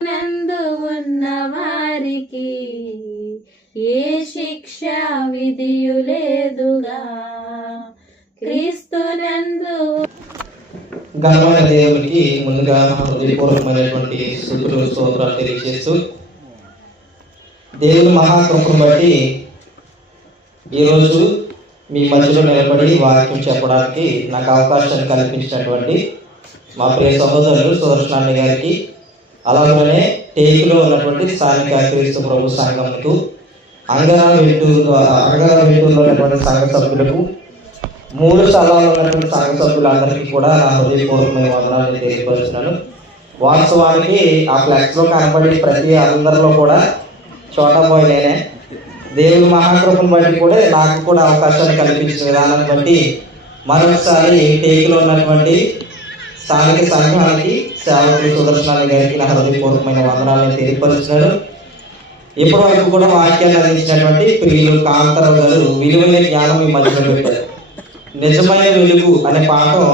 నందు ఉన్న వారికి ఏ శిక్ష విధియు లేదుగా. క్రీస్తునందు ఘనమైన దేవునికి ముందుగా హృదయపూర్వకమైనటువంటి స్తుతులు స్తోత్రాలు తెలియజేస్తూ, దేవుని మహాకృపను బట్టి ఈరోజు మీ మధ్యలో నిలబడి వాక్యం చెప్పడానికి నాకు అవకాశాన్ని కల్పించినటువంటి మా ప్రియ సహోదరులు సుదర్శనాన్ని గారికి, అలాగనే టేకులో ఉన్నటువంటి స్థానిక క్రీస్తు ప్రభు సంఘంకు, అంగరావేటూరులో ఉన్నటువంటి సంఘ సభ్యులకు, 3 స్థలాల్లో ఉన్నటువంటి సంఘ సభ్యులందరికీ కూడా నా హృదయపూర్వకమైన వందనాలు తెలియపరుస్తున్నాను. వాస్తవానికి ఆ ఫ్లెక్స్ లో కనబడి ప్రతి అందరిలో కూడా చోటా బాయ్ నేనే. దేవుని మహాకృపను బట్టి కూడా నాకు కూడా అవకాశాన్ని కల్పించిన విధానాన్ని బట్టి మరొకసారి టేకులో ఉన్నటువంటి స్థానిక సంఘానికి, సేవకులు సుదర్శనాన్ని గారికి నా హృదయపూర్వకమైన వందనాలను తెలియపరుస్తున్నాను. ఇప్పటి వరకు కూడా వాక్యాన్ని అందించినటువంటి ప్రియులు కాంతారావు గారు విలువైన జ్ఞానం మీ మధ్యలో పెట్టారు. నిజమైన వెలుగు అనే పాఠం,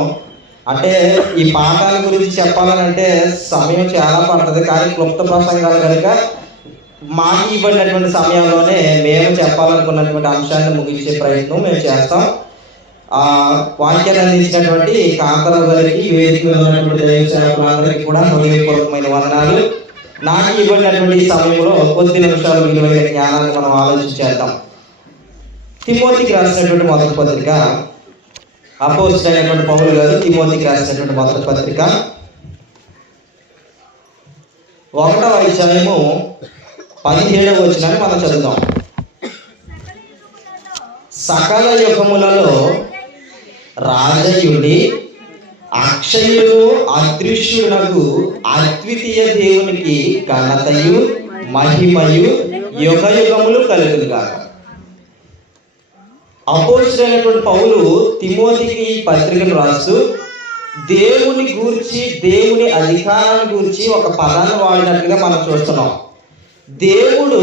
అంటే ఈ పాఠాల గురించి చెప్పాలంటే సమయం చాలా పడుతుంది. కానీ క్లుప్త ప్రసంగాలు కనుక మాకు ఇవ్వబడినటువంటి సమయంలోనే మేము చెప్పాలనుకున్నటువంటి అంశాన్ని ముగించే ప్రయత్నం మేము చేస్తాం. వాక్యాన్ని అందించినటువంటి కాంతారావు గారికి, వేదిక మీద ఉన్నటువంటి దైవ సేవకులందరికీ కూడా హృదయపూర్వకమైన వందనాలు. నాకు ఇవ్వబడినటువంటి సమయంలో కొద్ది నిమిషాలు విలువైన జ్ఞానాన్ని మనం ఆలోచించేద్దాం. తిమోతికి రాసినటువంటి మొదటి పత్రిక, అపోస్తలుడైనటువంటి పౌలు గారు తిమోతికి రాసినటువంటి మొదటి పత్రిక 1వ అధ్యాయము 17వ వచనాన్ని మనం చదువుదాం. సకల యుగములలో రాజయుడి అక్షయుడు అదృశ్యునకు అద్వితీయ దేవునికి ఘనతయు మహిమయు యుగ యుగములు కలుగునుగాక. అపోస్తలుడైనటువంటి పౌలు తిమోతికి ఈ పత్రికను రాస్తూ దేవుని గూర్చి, దేవుని అధికారాన్ని గూర్చి ఒక పదాన్ని వాడినట్టుగా మనం చూస్తున్నాం. దేవుడు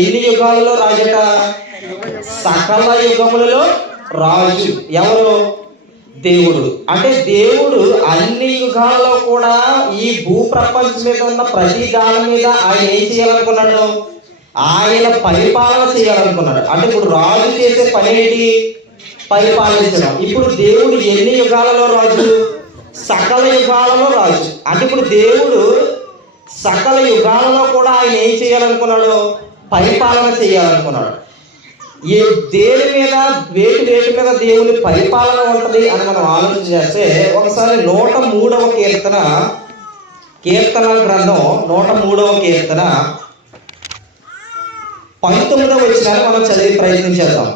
ఎన్ని యుగాలలో రాజట? సకల యుగములలో రాజు. ఎవరు? దేవుడు. అంటే దేవుడు అన్ని యుగాలలో కూడా ఈ భూ ప్రపంచం మీద ఉన్న ప్రతి దాని మీద ఆయన ఏం చేయాలనుకున్నాడు? ఆయన పరిపాలన చేయాలనుకున్నాడు. అంటే ఇప్పుడు రాజు చేసే పని ఏంటి? పరిపాలించడం. ఇప్పుడు దేవుడు ఎన్ని యుగాలలో రాజు? సకల యుగాలలో రాజు. అంటే ఇప్పుడు దేవుడు సకల యుగాలలో కూడా ఆయన ఏం చేయాలనుకున్నాడు? పరిపాలన చేయాలనుకున్నాడు. దేని మీద, వేటి మీద దేవుని పరిపాలన ఉంటుంది అని మనం ఆలోచన చేస్తే, ఒకసారి 103వ కీర్తన గ్రంథం 103వ కీర్తన 19వ వచనాన్ని మనం చదివి ప్రయత్నం చేద్దాం.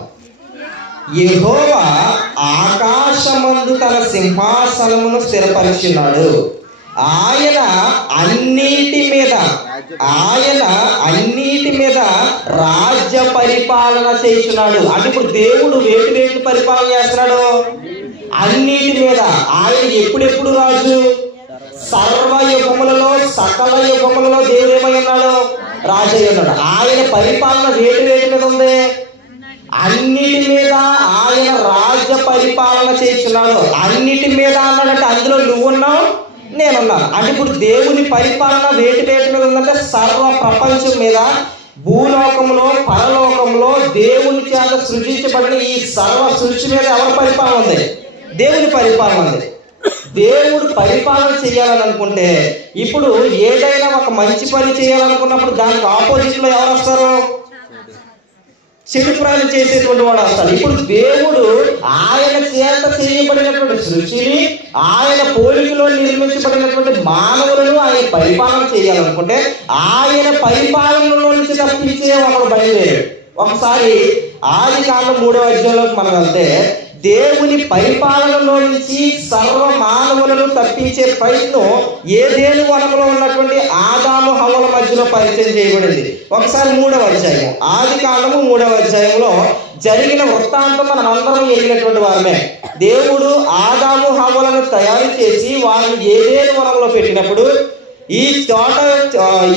యెహోవా ఆకాశమందు తన సింహాసనమును స్థిరపరిచున్నాడు, ఆయన అన్నిటి మీద రాజ్య పరిపాలన చేస్తున్నాడు. అంటే ఇప్పుడు దేవుడు వేటి పరిపాలన చేస్తున్నాడు? అన్నిటి మీద. ఆయన ఎప్పుడెప్పుడు రాజు? సర్వయుగములలో, సకల యుగములలో దేవుడు ఏమై ఉన్నాడు? రాజు అయి ఉన్నాడు. ఆయన పరిపాలన వేటి మీద ఉంది? అన్నిటి మీద ఆయన రాజ్య పరిపాలన చేస్తున్నాడు. అన్నిటి మీద అన్నాడంటే అందులో నువ్వున్నావు, నేనున్నాను. అంటే ఇప్పుడు దేవుని పరిపాలన వేటి మీద ఉందంటే సర్వ ప్రపంచం మీద, భూలోకంలో, పరలోకంలో దేవుని చేత సృజించబడిన ఈ సర్వ సృష్టి మీద ఎవరి పరిపాలన ఉంది? దేవుని పరిపాలన ఉంది. దేవుడు పరిపాలన చేయాలని అనుకుంటే, ఇప్పుడు ఏదైనా ఒక మంచి పని చేయాలనుకున్నప్పుడు దానికి ఆపోజిట్ లో ఎవరు వస్తారు? చెడు ప్రయాణం చేసేటువంటి వాడు వస్తాడు. ఇప్పుడు దేవుడు ఆయన చేత చేయబడినటువంటి సృష్టిని, ఆయన పోలికలో నిర్మించబడినటువంటి మానవులను ఆయన పరిపాలన చేయాలనుకుంటే, ఆయన పరిపాలనలో నుంచి తప్పించే ఒకడు బయలుదేరాడు. ఒకసారి ఆదికాండం 3వ అధ్యాయంలోకి మనం వెళ్తే, దేవుని పరిపాలనలో నుంచి సర్వ మానవులను తప్పించే ప్రయత్నం ఏదేను వనంలో ఉన్నటువంటి ఆదాము హవ్వల మధ్యలో పరిచయం చేయబడింది. ఒకసారి 3వ అధ్యాయం, ఆదికాండము 3వ అధ్యాయంలో జరిగిన వృత్తాంతం మనం అందరం ఎరిగినటువంటి వారమే. దేవుడు ఆదాము హవ్వలను తయారు చేసి వారిని ఏదేను వనంలో పెట్టినప్పుడు, ఈ చోట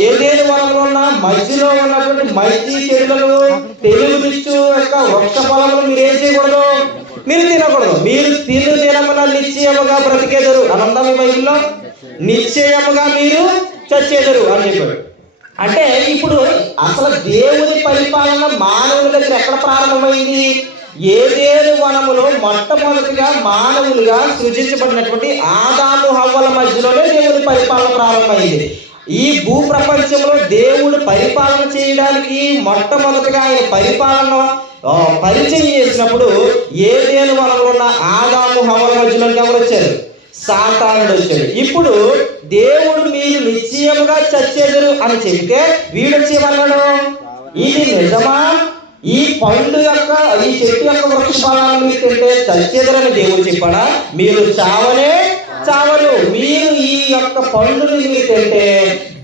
ఏదేను వనంలో ఉన్న మధ్యలో ఉన్నటువంటి మంచి చెడులను, తెలుగుదిచ్చు యొక్క వృక్ష ఫలములు మీరు ఏం చేయకూడదు? మీరు తినకూడదు. మీరు తినమన్న నిశ్చయముగా బ్రతికేదరు అని ఉందా మీ బైబిల్లో? నిశ్చయముగా మీరు చచ్చేదరు అని చెప్పాడు. అంటే ఇప్పుడు అసలు దేవుని పరిపాలన మానవుల దగ్గర ఎక్కడ ప్రారంభమైంది? ఏదేను వనములో మొట్టమొదటిగా మానవులుగా సృజించబడినటువంటి ఆదాము హవ్వల మధ్యలోనే దేవుని పరిపాలన ప్రారంభమైంది. ఈ భూ ప్రపంచంలో దేవుడు పరిపాలన చేయడానికి మొట్టమొదటిగా ఆయన పరిపాలన పరిచయం చేసినప్పుడు ఏదేను వనంలో ఉన్న ఆదాము హవ్వల మధ్యలోకి ఎవరు వచ్చారు? సాతానుడు వచ్చాడు. ఇప్పుడు దేవుడు మీరు నిశ్చయముగా చచ్చేదరు అని చెబితే వీడొచ్చేమన్నాడు, ఇది నిజమా? ఈ పండు యొక్క ఈ చెట్టు యొక్క వృక్ష ఫలాలను మీరు తింటే చచ్చేదరని దేవుడు చెప్పాడా? మీరు చావనే చావరు, మీరు ఈ యొక్క పండుని మీరు తింటే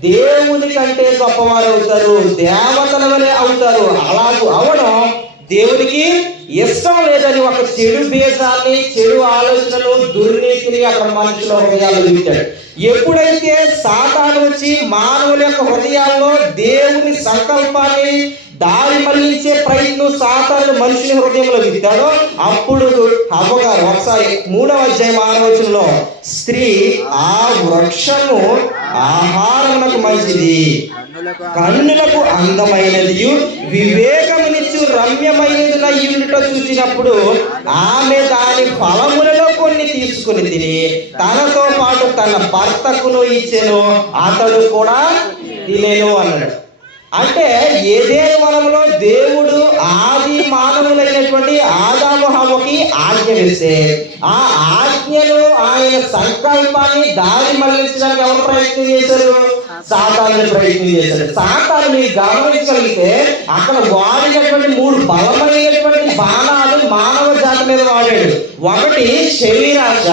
దేవుని కంటే గొప్పవారు అవుతారు, దేవతల వలె అవుతారు. అలాగూ అవడం దేవునికి ఇష్టం లేదని ఒక చెడు బీజాన్ని, చెడు ఆలోచనలు, దుర్నీతిని అక్కడ మనుషుల హృదయాల్లో విత్తాడు. ఎప్పుడైతే సాతాను వచ్చి మానవుల యొక్క హృదయాల్లో దేవుని సంకల్పాన్ని దారి మళ్లించే ప్రయత్నం సాతాను మనుషుని హృదయంలో విత్తాడో అప్పుడు హవ్వగారు ఒకసారి 3వ అధ్యాయం 6వ వచనంలో స్త్రీ ఆ వృక్షము ఆహారమునకు మంచిది, కన్నులకు అందమైనది, వివేకమునిచ్చు రమ్యమైనదిగా ఇండుట చూచినప్పుడు ఆమె దాని ఫలములలో కొన్ని తీసుకుని తిని తనతో పాటు తన భర్తకును ఇచ్చెను, అతడు కూడా తినేను అన్నాడు. అంటే ఏదేను వనంలో దేవుడు ఆది మానవులైనటువంటి ఆదాము హవ్వకి ఆజ్ఞ వేస్తే ఆ ఆజ్ఞను, ఆయన సంకల్పాన్ని దారి మళ్లించడానికి ఎవరు ప్రయత్నం చేశారు? సాతాను ప్రయత్నం చేశాడు. సాతాను మీరు గమనించగలిగితే అక్కడ వాడినటువంటి 3 బలమైనటువంటి బాణాలు మానవ జాతి మీద వాడాడు. ఒకటి శరీరాశ,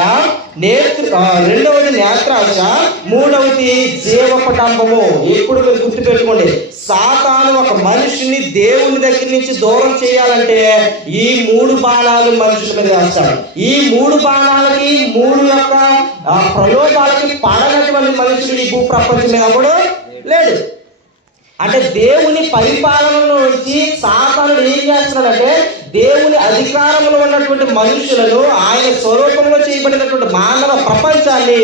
రెండవది నేత్రాశ, మూడవది జీవపటంబము. ఎప్పుడు మీరు గుర్తుపెట్టుకోండి, సాతాను ఒక మనిషిని దేవుని దగ్గర నుంచి దూరం చేయాలంటే ఈ 3 బాణాలు మనుషుల మీద వేస్తాడు. ఈ 3 బాణాలకి 3 యొక్క ప్రలోభాలకి పడనటువంటి మనుషులు ఈ భూ ప్రపంచం మీద కూడా లేడు. అంటే దేవుని పరిపాలనలో నుంచి సాతానుడు ఏం చేస్తున్నాడంటే దేవుని అధికారంలో ఉన్నటువంటి మనుషులను, ఆయన స్వరూపంలో చేయబడినటువంటి మానవ ప్రపంచాన్ని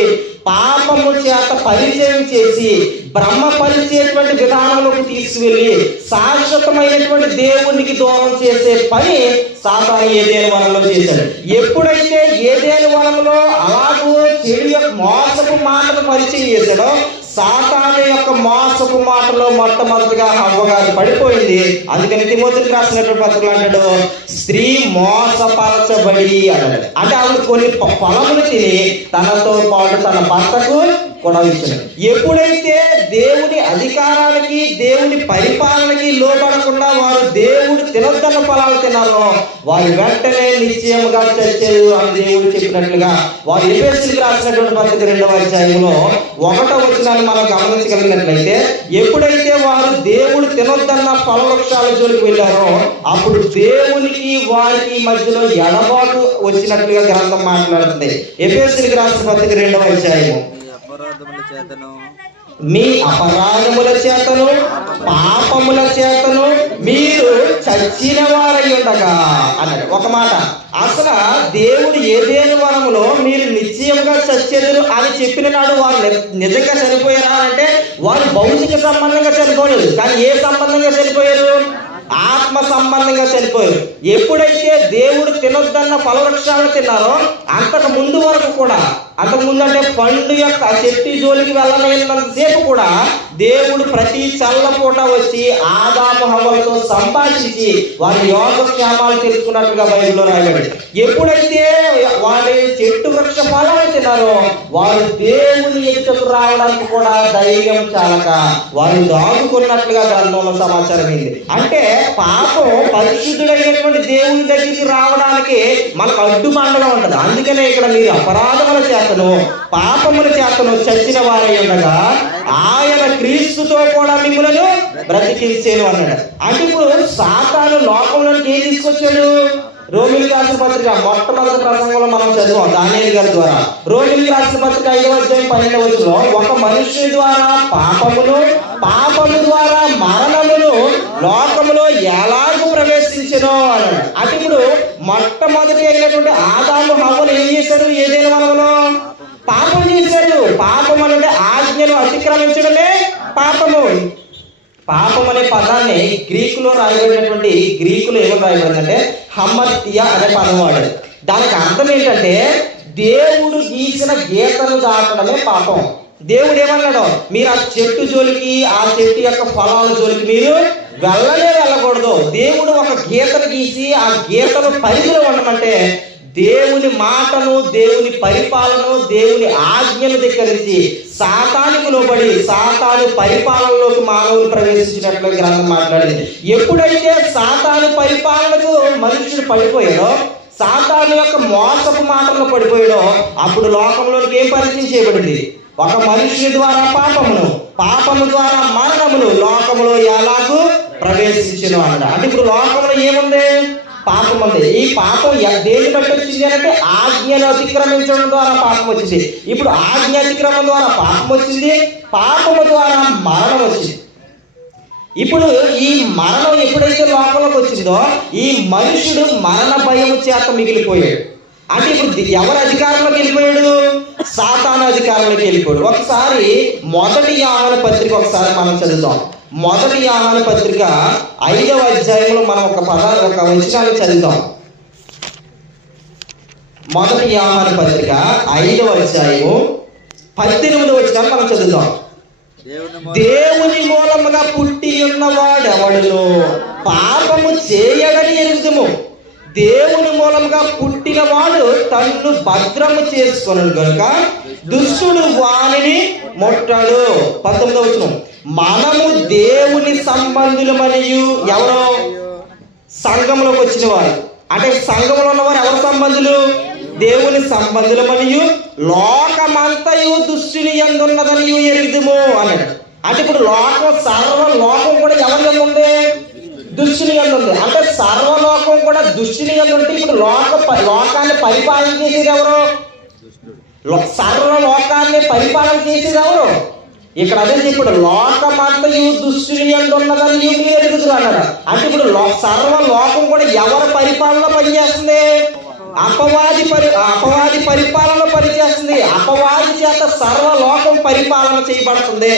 పాపము చేత పరిచయం చేసి బ్రహ్మపరిచేటువంటి విధానంలోకి తీసుకువెళ్ళి శాశ్వతమైనటువంటి దేవునికి దూరం చేసే పని సాతాను ఏదేను వనంలో చేశాడు. ఎప్పుడైతే ఏదేను వనంలో అలాగూ చెడు యొక్క మోసపు మాటను పరిచయం చేశాడో సాతాను యొక్క మోసపు మాటలో మొట్టమొదటిగా హవ్వగారు పడిపోయింది. అందుకని తిమోతికి రాసినటువంటి పత్రికలు అంటాడు, స్త్రీ మోసపరచబడి అన్నాడు. అంటే ఆవిడ కొన్ని ఫలములు తిని తనతో పాటు తన భర్తకు కూడా ఇచ్చాడు. ఎప్పుడైతే దేవుని అధికారానికి, దేవుని పరిపాలనకి లోబడకుండా వారు దేవుడు తినొద్దన్న ఫలాలు తిన్నారో వారు వెంటనే నిశ్చయముగా చచ్చేది అని దేవుడు చెప్పినట్లుగా వారు ఎఫెసీయులకు రాసినటువంటి పత్రిక 2వ అధ్యాయంలో 1వ వచనాన్ని మనం గమనించగలిగినట్లయితే ఎప్పుడైతే వారు దేవుడు తినొద్దన్న ఫల వృక్షాల జోలికి వెళ్ళారో అప్పుడు దేవునికి వారికి మధ్యలో ఎడబాటు వచ్చినట్లుగా గ్రంథం మాట్లాడుతుంది. ఎఫెసీయులకు రాసిన పత్రిక 2వ అధ్యాయము, మీ అపరాధముల చేతను పాపముల చేతను మీరు చచ్చిన వారై ఉండగా అన్నాడు. ఒక మాట, అసలు దేవుడు ఏదేను వనములో మీరు నిశ్చయంగా చచ్చేదరు అని చెప్పిన నాడు వారు నిజంగా చనిపోయారా అంటే వారు భౌతిక సంబంధంగా చనిపోలేదు, కానీ ఏ సంబంధంగా చనిపోయారు? ఆత్మ సంబంధంగా చనిపోయారు. ఎప్పుడైతే దేవుడు తినొద్దన్న ఫలవృక్షాలను తిన్నారో అంతకు ముందు వరకు కూడా, అంతకుముందు అంటే పండు యొక్క చెట్టు జోలికి వెళ్ళలేనంతసేపు కూడా దేవుడు ప్రతి చల్లపూట వచ్చి ఆదాము హవ్వలతో సంభాషించి వారి యోగక్షేమాలు తెలుసుకున్నట్లుగా బైబిల్లో రాయబడి, ఎప్పుడైతే వారి చెట్టు వృక్ష ఫలాలు తిన్నారో వారు దేవుని ఎదుటకు రావడానికి కూడా ధైర్యం చాలక వారు దాగుకున్నట్లుగా గ్రంథంలో సమాచారం అయింది. అంటే పాపం పరిశుద్ధుడైనటువంటి దేవుని దగ్గరికి రావడానికి మనకు అడ్డుబండగా ఉంటది. అందుకనే ఇక్కడ మీరు అపరాధముల చేతను పాపముల చేతను చచ్చిన వారై ఉండగా ఆయన క్రీస్తుతో కూడా మిమ్మల్ని బ్రతికించేను అన్నాడు. అంటే ఇప్పుడు సాతాను లోకంలోకి ఏం తీసుకొచ్చాడు? రోమిలికి రాసిన పత్రిక మొట్టమొదటి ప్రసంగంలో మనం చదివాం దానియేలు గారి ద్వారా. రోమిలికి రాసిన పత్రిక 5వ అధ్యాయం 12వ వచనంలో ఒక మనుష్యుని ద్వారా పాపమును, పాపము ద్వారా మరణమును లోకములో ఎలాగూ ప్రవేశించెనో అన్నాడు. అంటే ఇప్పుడు మొట్టమొదటి అయినటువంటి ఆదాము హవ్వలు ఏం చేశారు? ఏదైనా వనంలో పాపం చేశాడు. పాపం అంటే ఆజ్ఞను అతిక్రమించడమే పాపము. పాపం అనే పదాన్ని గ్రీకులో రాయబడినటువంటి గ్రీకులో ఏమో రాయబడిందంటే హమర్తియా అనే పదం వాడాడు. దానికి అర్థం ఏంటంటే దేవుడు గీసిన గీతను దాటడమే పాపం. దేవుడు ఏమన్నాడు, మీరు ఆ చెట్టు జోలికి, ఆ చెట్టు యొక్క ఫలాల జోలికి మీరు వెళ్ళకూడదు. దేవుడు ఒక గీతను గీసి ఆ గీతను పరిధిలో ఉండమంటే దేవుని మాటను, దేవుని పరిపాలనను, దేవుని ఆజ్ఞను ధిక్కరించి సాతానుకు లోబడి సాతాను పరిపాలనలోకి మానవులు ప్రవేశించినట్లు గ్రంథం మాట్లాడింది. ఎప్పుడైతే సాతాను పరిపాలనకు మనుషుడు పడిపోయాడో, సాతాను యొక్క మోసపు మాటల్లో పడిపోయాడో, అప్పుడు లోకంలోకి ఏం పరిచయం చేయబడింది? ఒక మనుషుని ద్వారా పాపము ద్వారా మరణమును లోకములో ఎలాగూ ప్రవేశించను అన్నాడు. అంటే ఇప్పుడు లోకంలో ఏముంది? పాపం ఉంది. ఈ పాపం దేన్ని బట్టి వచ్చింది అంటే ఆజ్ఞను అతిక్రమించడం ద్వారా పాపం వచ్చింది. ఇప్పుడు ఆజ్ఞ అతిక్రమం ద్వారా పాపం వచ్చింది, పాపము ద్వారా మరణం వచ్చింది. ఇప్పుడు ఈ మరణం ఎప్పుడైతే లోకంలోకి వచ్చిందో ఈ మనుషుడు మరణ భయం చేత మిగిలిపోయాడు. అంటే ఇప్పుడు ఎవరి అధికారంలోకి వెళ్ళిపోయాడు? సాతాను అధికారంలోకి వెళ్ళిపోయాడు. ఒకసారి మొదటి యోహాను పత్రిక ఒకసారి మనం చదువుతాం. మొదటి యోహాను పత్రిక 5వ అధ్యాయంలో మనం ఒక వచనాన్ని చదువుతాం. మొదటి యోహాను పత్రిక 5వ అధ్యాయము 18వ వచనాన్ని మనం చదువుతాం. దేవుని మూలముగా పుట్టి ఉన్నవాడెవడును పాపము చేయడని ఎరుగుదుము. దేవుని మూలంగా పుట్టిన వాడు తన్ను భద్రము చేసుకొను కనుక దుష్టుడు వానిని ముట్టడు. 19వ వచనం, మనము దేవుని సంబంధులమనియు. ఎవరో సంఘంలోకి వచ్చిన వారు, అంటే సంఘంలో ఉన్నవారు ఎవరు సంబంధులు? దేవుని సంబంధులమనియు లోకమంతయు దుష్టుని యందున్నదనియు ఎరుగుదుము అన్నాడు. అంటే ఇప్పుడు సర్వలోకం కూడా ఎవరి యందు ఉంది? దుష్టుని యందు ఉంది. అంటే సర్వలోకం కూడా దుష్టుని యందు ఉంటే ఇప్పుడు లోకాన్ని పరిపాలన చేసేది ఎవరు? సర్వలోకాన్ని పరిపాలన చేసేది ఎవరు? ఇక్కడ అదే ఇప్పుడు లోకమంతయు దుష్టుని యందు ఉన్నదని మీరు ఎరుగుదురు అన్నాడు. అంటే ఇప్పుడు సర్వలోకం కూడా ఎవరి పరిపాలన పనిచేస్తుంది? అపవాది పరిపాలన పనిచేస్తుంది. అపవాది చేత సర్వలోకం పరిపాలన చేయబడుతుంది.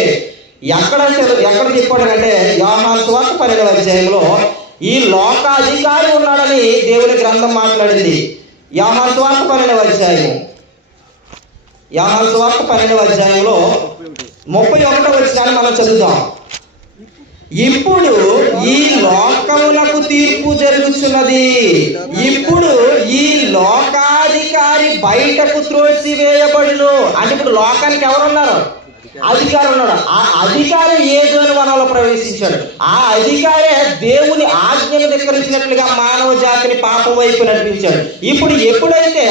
ఎక్కడ చెప్పాడంటే యోహాను సువార్త 12వ అధ్యాయంలో ఈ లోకాధికారి ఉన్నాడని దేవుని గ్రంథం మాట్లాడింది. యోహాను సువార్త 12వ అధ్యాయంలో 31వ వచనాన్ని మనం చదువుతాం. ఇప్పుడు ఈ లోకములకు తీర్పు జరుగుతున్నది. ఇప్పుడు ఈ లోకాధికారి బయటకు త్రోసివేయబడును. అంటే ఇప్పుడు లోకానికి ఎవరున్నారు? అధికారి ఉన్నాడు. ఆ అధికారి ఏ జోని వనంలో ప్రవేశించాడు. ఆ అధికారే దేవుని ఆజ్ఞను ధిక్కరించినట్లుగా మానవ జాతిని పాపం వైపు నడిపించాడు. ఇప్పుడు ఎప్పుడైతే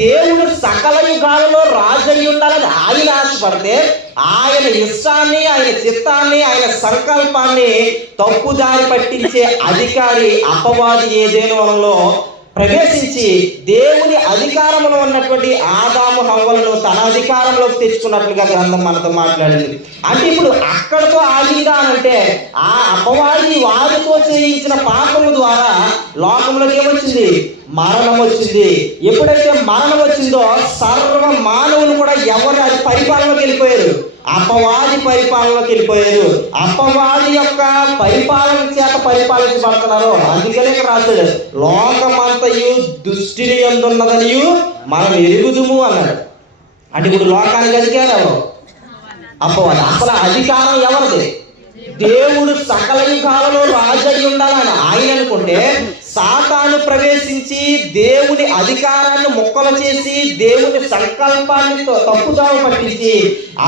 దేవుడు సకల యుగాలలో రాజు అయి ఉండాలని ఆయన ఆశపడితే ఆయన ఇష్టాన్ని, ఆయన చిత్తాన్ని, ఆయన సంకల్పాన్ని తప్పుదారి పట్టించే అధికారి అపవాది ఏదైనా వనంలో ప్రవేశించి దేవుని అధికారంలో ఉన్నటువంటి ఆదాము హవ్వలను తన అధికారంలోకి తెచ్చుకున్నట్లుగా గ్రంథం మనతో మాట్లాడింది. అంటే ఇప్పుడు అక్కడతో ఆగిందా అనంటే ఆ అపవాది వారితో చేయించిన పాపము ద్వారా లోకంలోకి ఏమొచ్చింది? మరణం వచ్చింది. ఎప్పుడైతే మరణం వచ్చిందో సర్వ మానవులు కూడా ఎవరు పరిపాలనలోకి వెళ్ళిపోయారు? అపవాది పరిపాలనలోకి వెళ్ళిపోయారు. అపవాది యొక్క పరిపాలన చేత పరిపాలించబడుతున్నారు. అందుకనే ఇక్కడ రాశాడు లోకమంతయు దుష్టుని యందున్నదనియు మనం ఎరుగుదుము అన్నాడు. అంటే ఇప్పుడు లోకానికి అధికారం ఎవరు? అపవాది. అసలు అధికారం ఎవరిది? దేవుడు సకల యుగాలలో రాజు అయి ఉండాలని ఆయన అనుకుంటే సాతాను ప్రవేశించి దేవుని అధికారాన్ని ముక్కలు చేసి దేవుని సంకల్పాన్ని తప్పుదావ పట్టించి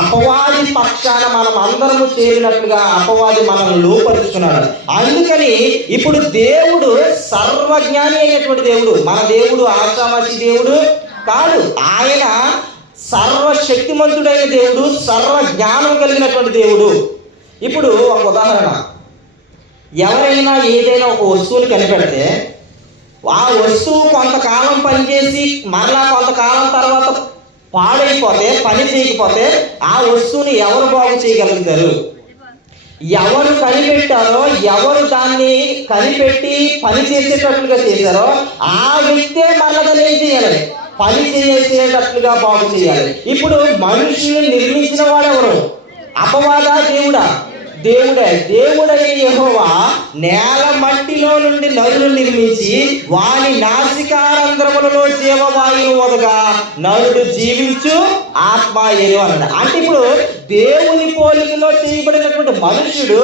అపవాది పక్షాన మనం అందరము చేరినట్లుగా అపవాది మనల్ని లోపరుచుకున్నాడు. అందుకని ఇప్పుడు దేవుడు సర్వజ్ఞాని అయినటువంటి దేవుడు. మన దేవుడు ఆశావాసి దేవుడు కాదు. ఆయన సర్వశక్తిమంతుడైన దేవుడు, సర్వ జ్ఞానం కలిగినటువంటి దేవుడు. ఇప్పుడు ఒక ఉదాహరణ, ఎవరైనా ఏదైనా ఒక వస్తువుని కనిపెడితే ఆ వస్తువు కొంతకాలం పనిచేసి మరలా కొంతకాలం తర్వాత పాడైపోతే, పని చేయకపోతే ఆ వస్తువుని ఎవరు బాగు చేయగలుగుతారు? ఎవరు కనిపెట్టారో, ఎవరు దాన్ని కనిపెట్టి పని చేసేటట్లుగా చేశారో ఆ వ్యక్తే మరలా దాన్ని ఏం చేయాలి? పని చేసేటట్లుగా బాగు చేయాలి. ఇప్పుడు మనుషుల్ని నిర్మించిన వాడెవరు? అపవాదా దేవుడా? దేవుడే. దేవుడైన యెహోవా నేల మట్టిలో నుండి నరులు నిర్మించి వాని నాసికారంధ్రములలో జీవవాయువు వదగా నరుడు జీవించు ఆత్మ ఎరు అన్నాడు. అంటే ఇప్పుడు దేవుని పోలికలో చేయబడినటువంటి మనుషుడు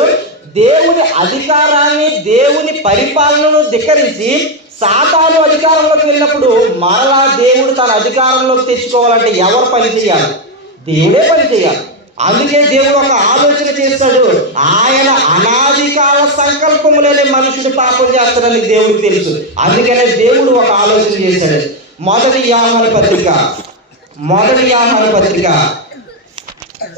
దేవుని అధికారాన్ని, దేవుని పరిపాలనను ధిక్కరించి సాతాను అధికారంలోకి వెళ్ళినప్పుడు మరలా దేవుడు తన అధికారంలోకి తెచ్చుకోవాలంటే ఎవరు పని చేయాలి? దేవుడే పని చేయాలి. అందుకే దేవుడు ఒక ఆలోచన చేస్తాడు. ఆయన అనాది కాల సంకల్పములేని మనుషుడు పాపం చేస్తాడని దేవుడికి తెలుసు. అందుకనే దేవుడు ఒక ఆలోచన చేశాడు. మొదటి యోహాను పత్రిక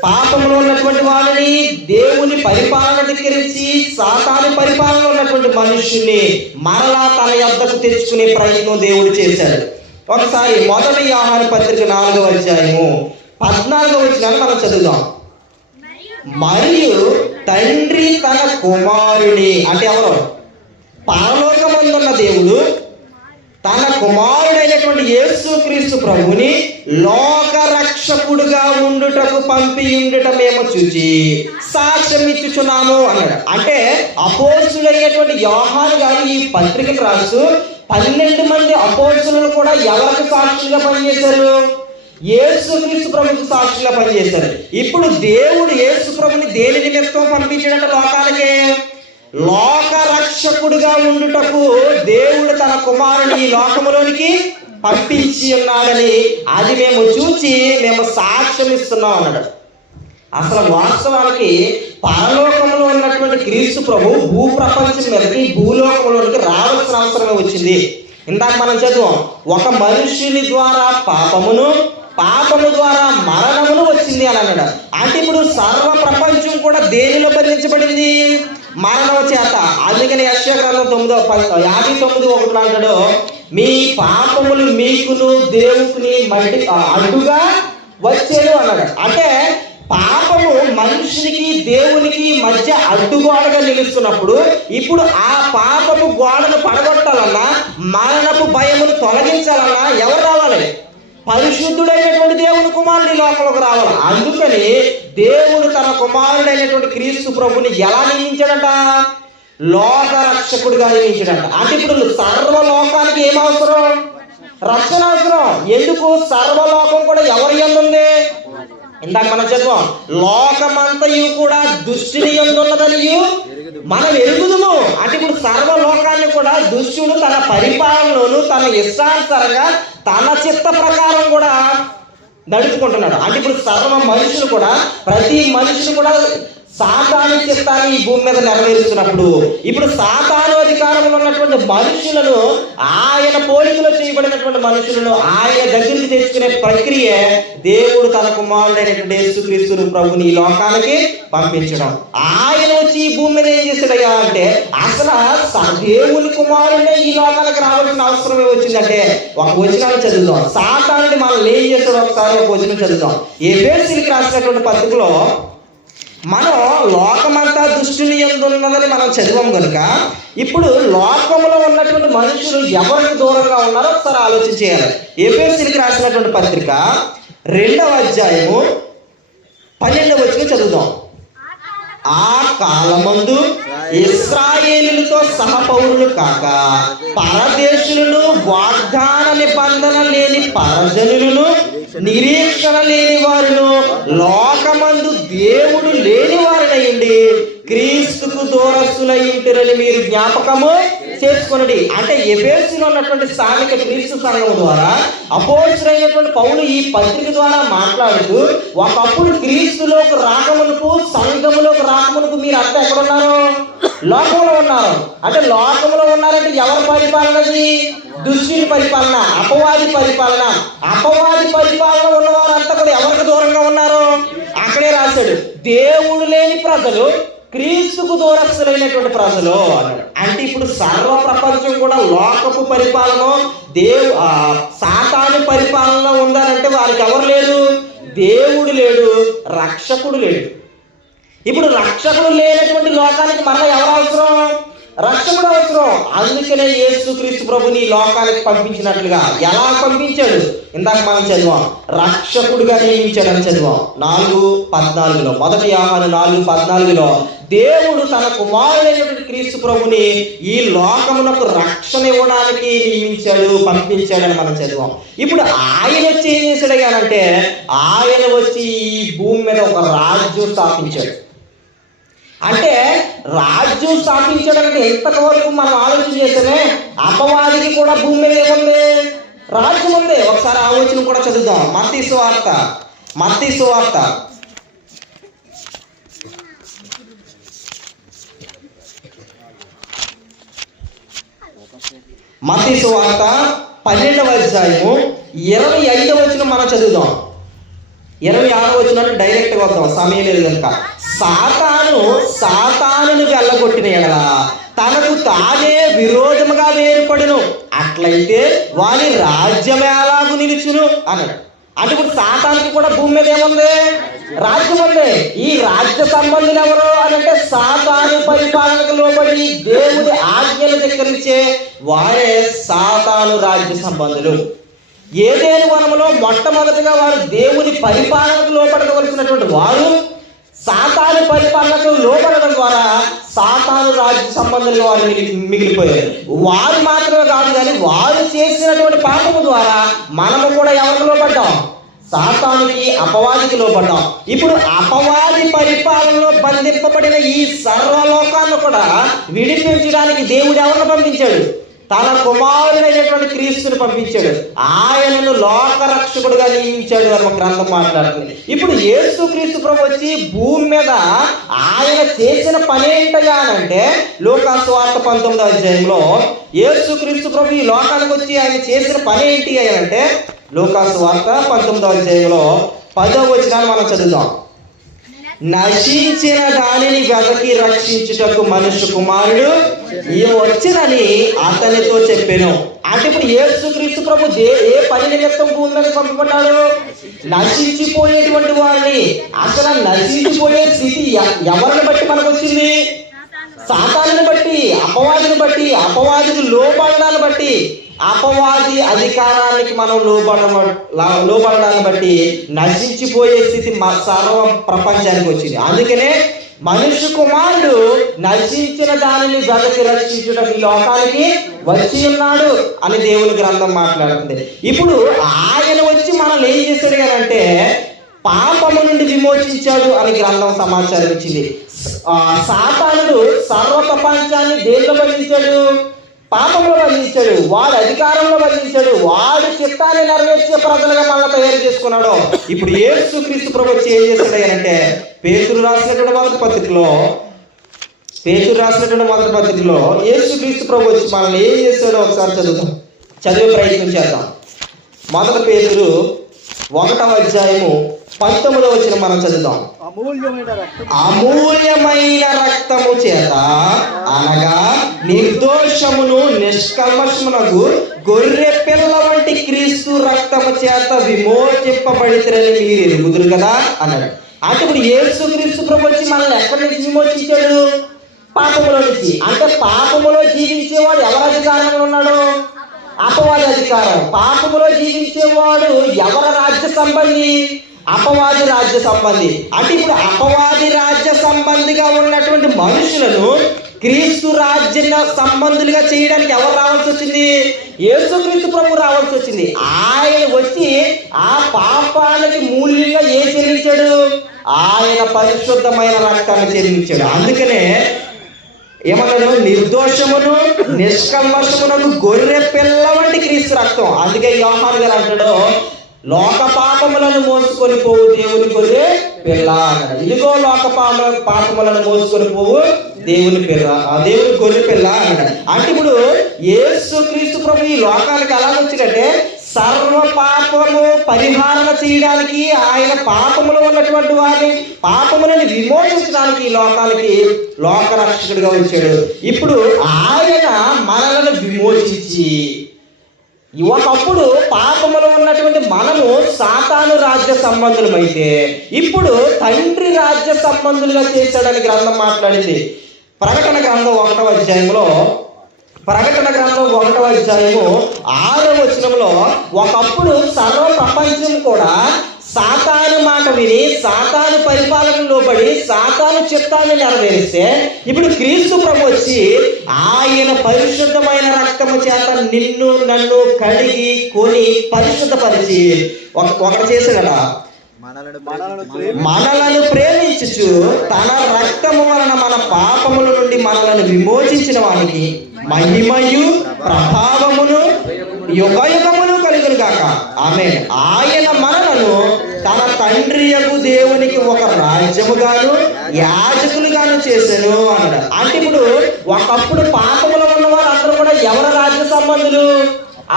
పాపంలో ఉన్నటువంటి వాళ్ళని దేవుని పరిపాలన ధిక్కరించి సాతాను పరిపాలన ఉన్నటువంటి మనుషుల్ని మరలా తన యొద్దకు తెచ్చుకునే ప్రయత్నం దేవుడు చేశాడు. ఒకసారి మొదటి యోహాను పత్రిక 4వ అధ్యాయము 14వ వచనాన్ని మనం చదువుదాం. మరియు తండ్రి తన కుమారుని, అంటే ఎవరు? పరలోకమందున్న దేవుడు తన కుమారుడైనటువంటి యేసుక్రీస్తు ప్రభుని లోక రక్షకుడుగా ఉండుటకు పంపి ఉండుట మేము చూచి సాక్ష్యం ఇచ్చుచున్నాము అన్నాడు. అంటే అపోస్తులైనటువంటి యోహాను గారు ఈ పత్రికను రాస్తూ 12 మంది అపోస్తులను కూడా ఎవరికి సాక్షులుగా పనిచేశారు? యేసుక్రీస్తు ప్రభుకు సాక్షులుగా పనిచేశారు. ఇప్పుడు దేవుడు యేసు ప్రభుని దేని నిమిత్తం పంపించాడంటే లోకాలకే లోక రక్షకుడుగా ఉండుటకు దేవుడు తన కుమారుని ఈ లోకములోనికి పంపించి ఉన్నాడని అది మేము చూచి మేము సాక్ష్యం ఇస్తున్నాం అన్నాడు. అసలు వాస్తవానికి పరలోకంలో ఉన్నటువంటి క్రీస్తు ప్రభు భూప్రపంచం మీదకి భూలోకంలోనికి రావాల్సిన అవసరమే వచ్చింది. ఇందాక మనం చదువు, ఒక మనుషుని ద్వారా పాపము ద్వారా మరణమును వచ్చింది అని అన్నాడు. అంటే ఇప్పుడు సర్వ ప్రపంచం కూడా దేనిలో బంధించబడింది? మరణం చేత. అందుకని యెషయా గ్రంథం 59:1 అంటాడు, మీ పాపములు మీకును దేవుని మట్టి అడ్డుగా వచ్చేను అన్నాడు. అంటే పాపము మనుషునికి దేవునికి మధ్య అడ్డుగోడగా నిలుస్తున్నప్పుడు ఇప్పుడు ఆ పాపపు గోడను పడగొట్టాలన్నా, మరణపు భయమును తొలగించాలన్నా ఎవరు రావాలి? పరిశుద్ధుడైనటువంటి దేవుని కుమారుడి లోకంలోకి రావాలి. అందుకని దేవుడు తన కుమారుడైనటువంటి క్రీస్తు ప్రభుని ఎలా నియమించాడంట? లోక రక్షకుడిగా నియమించాడంట. అంటే ఇప్పుడు సర్వలోకానికి ఏం అవసరం? రక్షణ అవసరం. ఎందుకు? సర్వలోకం కూడా ఎవరి యందు ఉంది? ఇందాక మనం చదువాం, లోకమంతయు కూడా దుష్టుని యందు ఉన్నదని మనం ఎరుగుదుము. అంటే ఇప్పుడు సర్వలోకాన్ని కూడా దుష్టుడు తన పరిపాలనలోను తన ఇష్టానుసారంగా తన చిత్త ప్రకారం కూడా నడుపుకుంటున్నాడు. అంటే ఇప్పుడు సర్వ మనుషులు కూడా, ప్రతి మనుషులు కూడా సాతాను చిత్తాన్ని ఈ భూమి మీద నెరవేరుస్తున్నప్పుడు ఇప్పుడు సాతాను అధికారంలో ఉన్నటువంటి మనుషులను, ఆయన పోలికలో చేయబడినటువంటి మనుషులను ఆయన దగ్గరికి తెచ్చుకునే ప్రక్రియ దేవుడు తన కుమారుడైనటువంటి యేసుక్రీస్తు ప్రభుని ఈ లోకానికి పంపించడం. ఆయన వచ్చి ఈ భూమి మీద ఏం చేశాడయ్యా అంటే అసలు దేవుని కుమారుడే ఈ లోకానికి రావాల్సిన అవసరమే వచ్చిందంటే ఒక వచనాన్ని చదువుతాం. సాతానుడి మనల్ని ఏం చేస్తాడో ఒకసారి ఒక వచనం చదువుతాం. ఎఫెసీయులకు రాసినటువంటి పత్రికలో మనం లోకమంతా దుష్టుని యందు ఉన్నదని మనం చదివాం కనుక ఇప్పుడు లోకంలో ఉన్నటువంటి మనుషులు ఎవరికి దూరంగా ఉన్నారో ఒకసారి ఆలోచన చేయాలి. ఎఫెసీయులకు రాసినటువంటి పత్రిక 2వ అధ్యాయము 12వ వచనం చదువుదాం. ఆ కాలమందు ఇశ్రాయేలులతో సహపౌరులు కాక పరదేశులను, వాగ్దాన నిబంధన లేని పరజనులను, నిరీక్షణ లేని వారును, లోకమందు దేవుడు లేని వారినయ్యండి క్రీస్తుకు దూరస్తులై ఉంటారని మీరు జ్ఞాపకము చేసుకొనండి. అంటే ఎఫెసీలో ఉన్నటువంటి స్థానిక క్రీస్తు సంఘం ద్వారా అపోస్తలుడైనటువంటి పౌలు ఈ పత్రిక ద్వారా మాట్లాడుతూ ఒకప్పుడు క్రీస్తులోకి రాకమునకు, సంఘములోకి రాకమునకు మీరు అంతా ఎక్కడున్నారు? లోకంలో ఉన్నారు. అంటే లోకంలో ఉన్నారంటే ఎవరి పరిపాలనది? దుష్టుని పరిపాలన, అపవాది పరిపాలన. అపవాది పరిపాలన ఉన్నవారంతా కూడా ఎవరికి దూరంగా ఉన్నారు? అక్కడే రాశాడు, దేవుడు లేని ప్రజలు, క్రీస్తుకు దూరస్తులైనటువంటి ప్రజలు అన్నాడు. అంటే ఇప్పుడు సర్వ ప్రపంచం కూడా లోకపు పరిపాలన, సాతాను పరిపాలనలో ఉందానంటే వారికి ఎవరు లేరు? దేవుడు లేడు, రక్షకుడు లేడు. ఇప్పుడు రక్షకుడు లేనటువంటి లోకానికి మరలా ఎవరు అవసరం? రక్షకుడు అవసరం. అందుకనే యేసుక్రీస్తు ప్రభుని ఈ లోకానికి పంపించినట్లుగా. ఎలా పంపించాడు? ఇందాక మనం చదివాం, రక్షకుడుగా నియమించాడని చదివాం 4:14. 1 యోహాను 4:14 దేవుడు తన కుమారుడైనటువంటి క్రీస్తు ప్రభుని ఈ లోకమునకు రక్షణ ఇవ్వడానికి నియమించాడు, పంపించాడని మనం చదివాం. ఇప్పుడు ఆయన వచ్చి ఏం చేశాడు అంటే, ఆయన వచ్చి ఈ భూమి మీద ఒక రాజ్యం స్థాపించాడు. అంటే రాజ్యం స్థాపించడానికి ఎంతవరకు మనం ఆలోచన చేస్తేనే అపవాదికి కూడా భూమి మీద ఏముంది? రాజ్యం ఉంది. ఒకసారి ఆలోచన కూడా చదువుదాం. మత్తయి సువార్త మత్తయి సువార్త 12వ అధ్యాయము 25వ వచనం మనం చదువుదాం. 26వ వచనాన్ని డైరెక్ట్ గా వద్దాం, సమయం లేదు కనుక. సాతానును వెళ్ళగొట్టిన ఎడల తనకు తానే విరోధముగా వేరుపడును, అట్లయితే వాని రాజ్యం ఎలాగు నిలుచును అన్నాడు. అంటే ఇప్పుడు సాతానికి కూడా భూమి మీద ఏముంది? రాజ్యం ఉంది. ఈ రాజ్య సంబంధులు ఎవరు అని అంటే, సాతాను పరిపాలనకు లోబడి దేవుడి ఆజ్ఞలు ధిక్కరించే వారే సాతాను రాజ్య సంబంధులు. ఏదైనా వనములో మొట్టమొదటిగా వారు దేవుని పరిపాలనకు లోపడవలసినటువంటి వారు సాతాను పరిపాలనకు లోపడడం ద్వారా సాతాను రాజ్య సంబంధులుగా వారు మిగిలిపోయారు. వారు మాత్రమే కాదు, కానీ వారు చేసినటువంటి పాపము ద్వారా మనము కూడా ఎవరికి లోపడ్డాం? సాతానుకి, అపవాదికి లోపడ్డాం. ఇప్పుడు అపవాది పరిపాలనలో బంధింపబడిన ఈ సర్వలోకాలను కూడా విడిపించడానికి దేవుడు ఎవరిని పంపించాడు? తన కుమారుడైనటువంటి క్రీస్తుని పంపించాడు. ఆయనను లోకరక్షకుడుగా నియమించాడు అని ఒక గ్రంథం మాట్లాడుతుంది. ఇప్పుడు యేసుక్రీస్తు ప్రభు వచ్చి భూమి మీద ఆయన చేసిన పని ఏంటగా అంటే, లూకాసు వార్త 19వ అధ్యాయంలో యేసుక్రీస్తు ప్రభు ఈ లోకానికి వచ్చి ఆయన చేసిన పని ఏంటి అంటే, లూకాసు వార్త 19వ అధ్యాయంలో 10వ వచనాన్ని మనం చదువుదాం. నశించిన దానిని వెదకి రక్షించుటకు మనుష్య కుమారుడు వచ్చినని అతనితో చెప్పాను. అంటే ఇప్పుడు యేసుక్రీస్తు ప్రభు ఏ పని నిమిత్తం భూమి మీద పంపబడ్డాడు? నశించిపోయేటువంటి వారిని. అసలు నశించిపోయే స్థితి ఎవరిని బట్టి మనకు వచ్చింది? సాతానుని బట్టి, అపవాదిని బట్టి, అపవాదికి లోబడడాన్ని బట్టి, అపవాది అధికారానికి మనం లోబడడాన్ని బట్టి నశించిపోయే స్థితి సర్వ ప్రపంచానికి వచ్చింది. అందుకనే మనుష్య కుమారుడు నశించిన దానిని వెదకి రక్షించడం ఈ లోకానికి వచ్చి ఉన్నాడు అని దేవుని గ్రంథం మాట్లాడుతుంది. ఇప్పుడు ఆయన వచ్చి మనల్ని ఏం చేశాడు అంటే, పాపము నుండి విమోచించాడు అని గ్రంథం సమాచారం ఇచ్చింది. సాతానుడు సర్వ ప్రపంచాన్ని దేనిలో బంధించాడు? పాపంలో బంధించాడు. వాడు అధికారంలో బంధించాడు. వాడు చిత్తాన్ని నెరవేర్చే ప్రజలుగా మళ్ళీ తయారు చేసుకున్నాడు. ఇప్పుడు యేసుక్రీస్తు ప్రభు వచ్చి ఏం చేశాడు అంటే, పేతురు రాసినటువంటి మొదటి పత్రికలో యేసుక్రీస్తు ప్రభు వచ్చి మనల్ని ఏం చేశాడో ఒకసారి చదివే ప్రయత్నం చేద్దాం. 1 పేతురు 1వ అధ్యాయము 19వ వచనం మనం చదువుదాం. అమూల్యమైన రక్తము చేత అనగా నిర్దోషమును నిష్కల్మషమునకు గొర్రె పిల్ల వంటి క్రీస్తు రక్తము చేత విమోచింపబడితేనని మీరు ఎరుగుదురు కదా అన్నాడు. అంటే ఇప్పుడు యేసుక్రీస్తు ప్రభు వచ్చి మనల్ని ఎక్కడి నుంచి విమోచించాడు? పాపములో నుంచి. అంటే పాపములో జీవించేవాడు ఎవరి అధికారంలో ఉన్నాడు? అపవాది అధికారం. పాపములో జీవించేవాడు ఎవరి రాజ్య సంబంధి? అపవాది రాజ్య సంబంధి. అంటే ఇప్పుడు అపవాది రాజ్య సంబంధిగా ఉన్నటువంటి మనుషులను క్రీస్తు రాజ్య సంబంధులుగా చేయడానికి ఎవరు రావాల్సి వచ్చింది? యేసుక్రీస్తు ప్రభు రావాల్సి వచ్చింది. ఆయన వచ్చి ఆ పాపానికి మూల్యంగా ఏం చెల్లించాడు? ఆయన పరిశుద్ధమైన రక్తాన్ని చెల్లించాడు. అందుకనే ఏమన్నాడు? నిర్దోషమును నిష్కల్మషమునకు గొర్రె పిల్ల వంటి క్రీస్తు రక్తం. అందుకే యోహాను గారు అంటాడు, లోక పాపములను మోసుకొని పోవు దేవుని గొర్రె పిల్ల అన్నాడు. ఇదిగో లోక పాపములను మోసుకొని పోవు దేవుని పిల్ల, దేవుని గొర్రె పిల్ల అన్నాడు. అంటే ఇప్పుడు యేసుక్రీస్తు ప్రభు ఈ లోకానికి ఎలా వచ్చిందంటే, సర్వ పాపము పరిహారణ చేయడానికి, ఆయన పాపములో ఉన్నటువంటి వారిని పాపములను విమోచించడానికి ఈ లోకానికి లోకరక్షకుడిగా వచ్చాడు. ఇప్పుడు ఆయన మనలను విమోచించి, ఒకప్పుడు పాపములో ఉన్నటువంటి మనము సాతాను రాజ్య సంబంధులమైతే ఇప్పుడు తండ్రి రాజ్య సంబంధులుగా చేశాడని గ్రంథం మాట్లాడింది. ప్రకటన గ్రంథం 1వ అధ్యాయంలో 6వ వచనంలో, ఒకప్పుడు సర్వ ప్రపంచం కూడా సాతాను మాట విని సాతాను పరిపాలనలో పడి సాతాను చిత్తాన్ని నెరవేరిస్తే, ఇప్పుడు క్రీస్తు ప్రభు వచ్చి ఆయన పరిశుద్ధమైన రక్తము చేత నిన్ను నన్ను కడిగి కొని పరిశుద్ధపరిచి ఒకటి చేశాడట, మనలను ప్రేమించుచు తన రక్తము వలన మన పాపముల నుండి మనలను విమోచించిన వానికి మహిమయు ప్రభావమును యుగయుగమును కలుగును గాక. ఆమేన్. ఆయన మనలను తన తండ్రియగు దేవునికి ఒక రాజ్యముగాను యాజకులుగాను చేసెను అన్నాడు. అంటే ఇప్పుడు ఒకప్పుడు పాపములో ఉన్నవారు అందరూ కూడా ఎవరి రాజ్య సంబంధులు?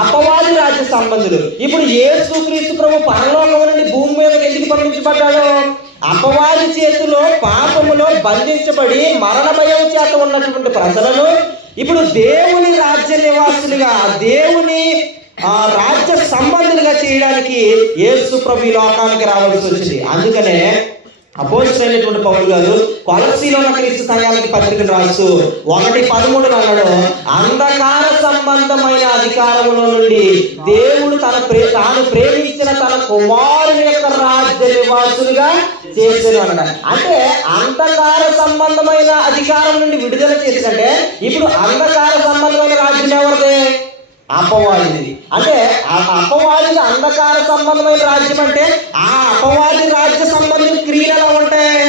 అపవాది రాజ్య సంబంధులు. ఇప్పుడు యేసుక్రీస్తు ప్రభు పరలోకం నుండి భూమి మీదకి ఎందుకు పంపించబడ్డాడు? అపవాది చేతిలో పాపములో బంధించబడి మరణ భయం చేత ఉన్నటువంటి ప్రజలను ఇప్పుడు దేవుని రాజ్య నివాసులుగా, దేవుని రాజ్య సంబంధులుగా చేయడానికి యేసు ప్రభు ఈ లోకానికి రావాల్సి వచ్చింది. అందుకనే అపోస్తలుడైనటువంటి పౌలు గారు కొలస్సీలో ఉన్న క్రీస్తు సంఘానికి పత్రికను రాస్తూ 1:13 అన్నాడు, అంధకార సంబంధమైన అధికారములో నుండి దేవుడు తాను ప్రేమించిన తన కుమారుని యొక్క రాజ్య నివాసులుగా చేశాను అన్నాడు. అంటే అంధకార సంబంధమైన అధికారం నుండి విడుదల చేసినట్టే ఇప్పుడు అంధకార సంబంధమైన రాజ్యం ఎవరిదే? అపవాదిది. అంటే ఆ అపవాది అంధకార సంబంధమైన రాజ్యం అంటే ఆ అపవాది రాజ్య సంబంధిత క్రియలు ఎలా ఉంటాయి?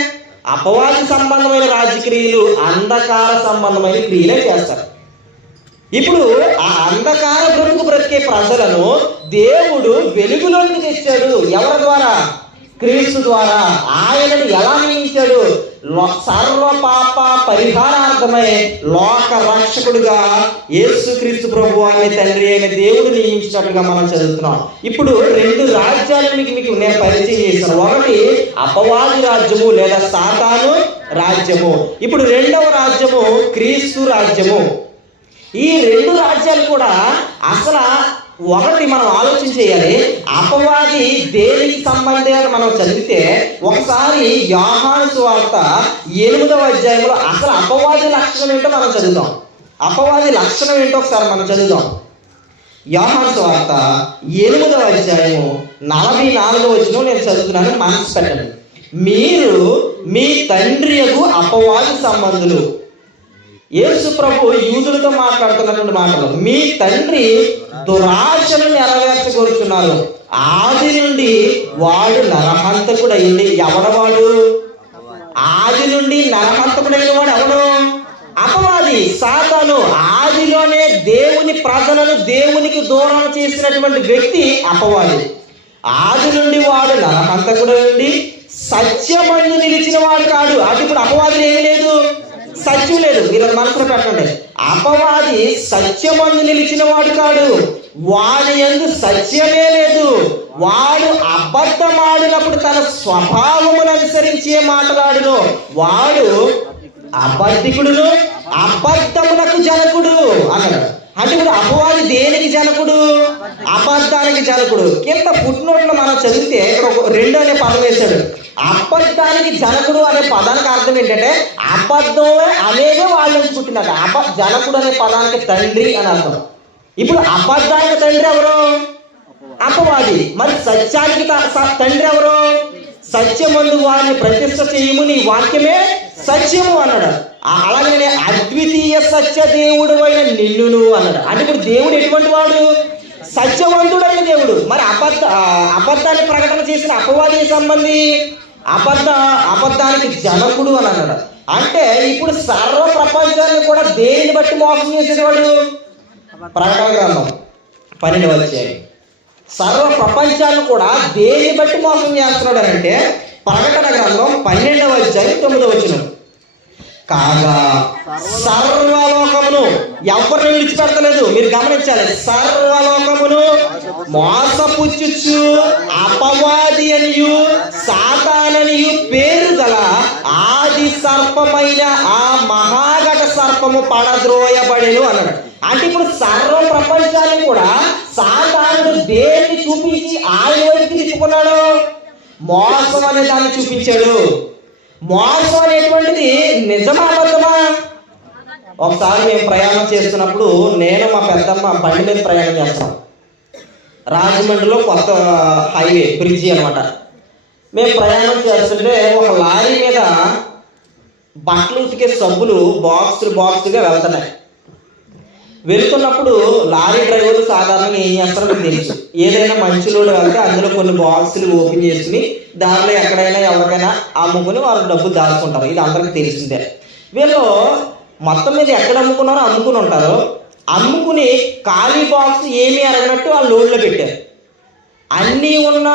అపవాది సంబంధమైన రాజక్రియలు అంధకార సంబంధమైన క్రియలే చేస్తారు. ఇప్పుడు ఆ అంధకార బ్రతికే ప్రజలను దేవుడు వెలుగులోకి తెచ్చాడు. ఎవరి ద్వారా? క్రీస్తు ద్వారా. ఆయనను ఎలా నియమించాడు? సర్వ పాప పరిహారార్థమై లోక రక్షకుడుగా యేసుక్రీస్తు ప్రభు అనే తండ్రి అయిన దేవుడు నియమించినట్టుగా మనం చదువుతున్నాం. ఇప్పుడు 2 రాజ్యాలు మీకు నేను పరిచయం చేశాను. ఒకటి అపవాది రాజ్యము లేదా సాతాను రాజ్యము. ఇప్పుడు 2వ రాజ్యము క్రీస్తు రాజ్యము. ఈ 2 రాజ్యాలు కూడా అసలు ఒకటి మనం ఆలోచన చేయాలి. అపవాది దేనికి సంబంధించి మనం చదివితే ఒకసారి యోహాను సువార్త 8వ అధ్యాయంలో అసలు అపవాది లక్షణం ఏంటో మనం చదువుదాం. అపవాది లక్షణం ఏంటో ఒకసారి మనం చదువుదాం. యోహాను సువార్త 8వ అధ్యాయము 44వ వచనం నేను చదువుతున్నాను, మనసు పెట్టండి. మీరు మీ తండ్రియగు అపవాది సంబంధులు. యేసు ప్రభు యూదులతో మాట్లాడుతున్నటువంటి మాటలు, మీ తండ్రి దురాశను నెరవేర్చగోరుచున్నారు. ఆది నుండి వాడు నరహంతకుడైంది. ఎవడవాడు? ఆది నుండి నరహంతకుడైన వాడు ఎవడు? అపవాది, సాతాను. ఆదిలోనే దేవుని ప్రజలను దేవునికి దూరం చేసినటువంటి వ్యక్తి అపవాది. ఆది నుండి వాడు నరహంతకుడైంది, సత్యమందు నిలిచిన వాడు కాడు. అటు ఇప్పుడు అపవాది ఏమీ లేదు, సత్యం లేదు. మీరు మనసులో పెట్టండి. అపవాది సత్యమందు నిలిచిన వాడు కాడు, వాడి యందు సత్యమే లేదు. వాడు అబద్ధమాడినప్పుడు తన స్వభావమును అనుసరించి మాట్లాడును. వాడు అబద్ధికుడును అబద్ధమునకు జనకుడు అన్నాడు. అంటే ఇప్పుడు అపవాది దేనికి జనకుడు? అబద్ధానికి జనకుడు. కింద ఫుట్నోట్లో మనం చదివితే ఇక్కడ 2 అనే పదం వేశాడు. అబద్ధానికి జనకుడు అనే పదానికి అర్థం ఏంటంటే అబద్ధం అనేది వాళ్ళ నుంచి పుట్టినట్టు. జనకుడు అనే పదానికి తండ్రి అని అర్థం. ఇప్పుడు అబద్ధానికి తండ్రి ఎవరు? అపవాది. మరి సత్యానికి తండ్రి ఎవరు? సత్యమందు వారిని ప్రతిష్ఠ చేయము, నీ వాక్యమే సత్యము అన్నాడు. అలాగే అద్వితీయ సత్య దేవుడు అయిన నిన్నును అన్నాడు. అంటే ఇప్పుడు దేవుడు ఎటువంటి వాడు? సత్యవంతుడైన దేవుడు. మరి అబద్ధాన్ని ప్రకటన చేసిన అపవాది సంబంధి అబద్ధానికి జనకుడు అని అన్నాడు. అంటే ఇప్పుడు సర్వ ప్రపంచాన్ని కూడా దేనిని బట్టి మోసం చేసేవాడు? ప్రకటన గ్రంథం 12వ అధ్యాయం. సర్వ ప్రపంచాన్ని కూడా దేన్ని బట్టి మోసం చేస్తున్నాడు అని అంటే ప్రకటన గ్రంథం 12వ అధ్యాయం 9వ వచనం. కాగా సర్వలోకమును ఎవరిని విడిచిపెడతలేదు. మీరు గమనించాలి. సర్వలోకమును మోసపుచ్చుచు అపవాది అనియు సాతాననియు పేరు గల ఆది సర్పమైన ఆ మహాఘట సర్పము పడద్రోయబడెను అన్నాడు. అంటే ఇప్పుడు సర్వ ప్రపంచాన్ని కూడా సాతానుడు దేన్ని చూపించి ఆయన వైపుకి తిప్పుకున్నాడు? మోసం అనే దాన్ని చూపించాడు. మోసం అనేటువంటిది నిజమా అబద్ధమా? ఒకసారి మేము ప్రయాణం చేస్తున్నప్పుడు నేను మా పెద్దమ్మ బండి మీద ప్రయాణం చేస్తాం. రాజమండ్రిలో కొత్త హైవే బ్రిడ్జి అనమాట. మేము ప్రయాణం చేస్తుంటే ఒక లారీ మీద బట్టలు ఉతికే సబ్బులు బాక్సులుగా వెళ్తున్నాయి. వెళ్తున్నప్పుడు లారీ డ్రైవర్లు సాధారణంగా ఏం చేస్తారో మీకు తెలుసు, ఏదైనా మంచి లోడ్ వెళ్తే అందులో కొన్ని బాక్సులు ఓపెన్ చేసుకుని దానిలో ఎక్కడైనా ఎవరికైనా అమ్ముకుని వాళ్ళు డబ్బులు దాచుకుంటారు. ఇది అందరికీ తెలిసిందే. వీళ్ళు మొత్తం మీద ఎక్కడ అమ్ముకున్నారో అమ్ముకుని ఉంటారు. అమ్ముకుని ఖాళీ బాక్స్ ఏమీ అరగనట్టు వాళ్ళు లోడ్లో పెట్టారు. అన్నీ ఉన్న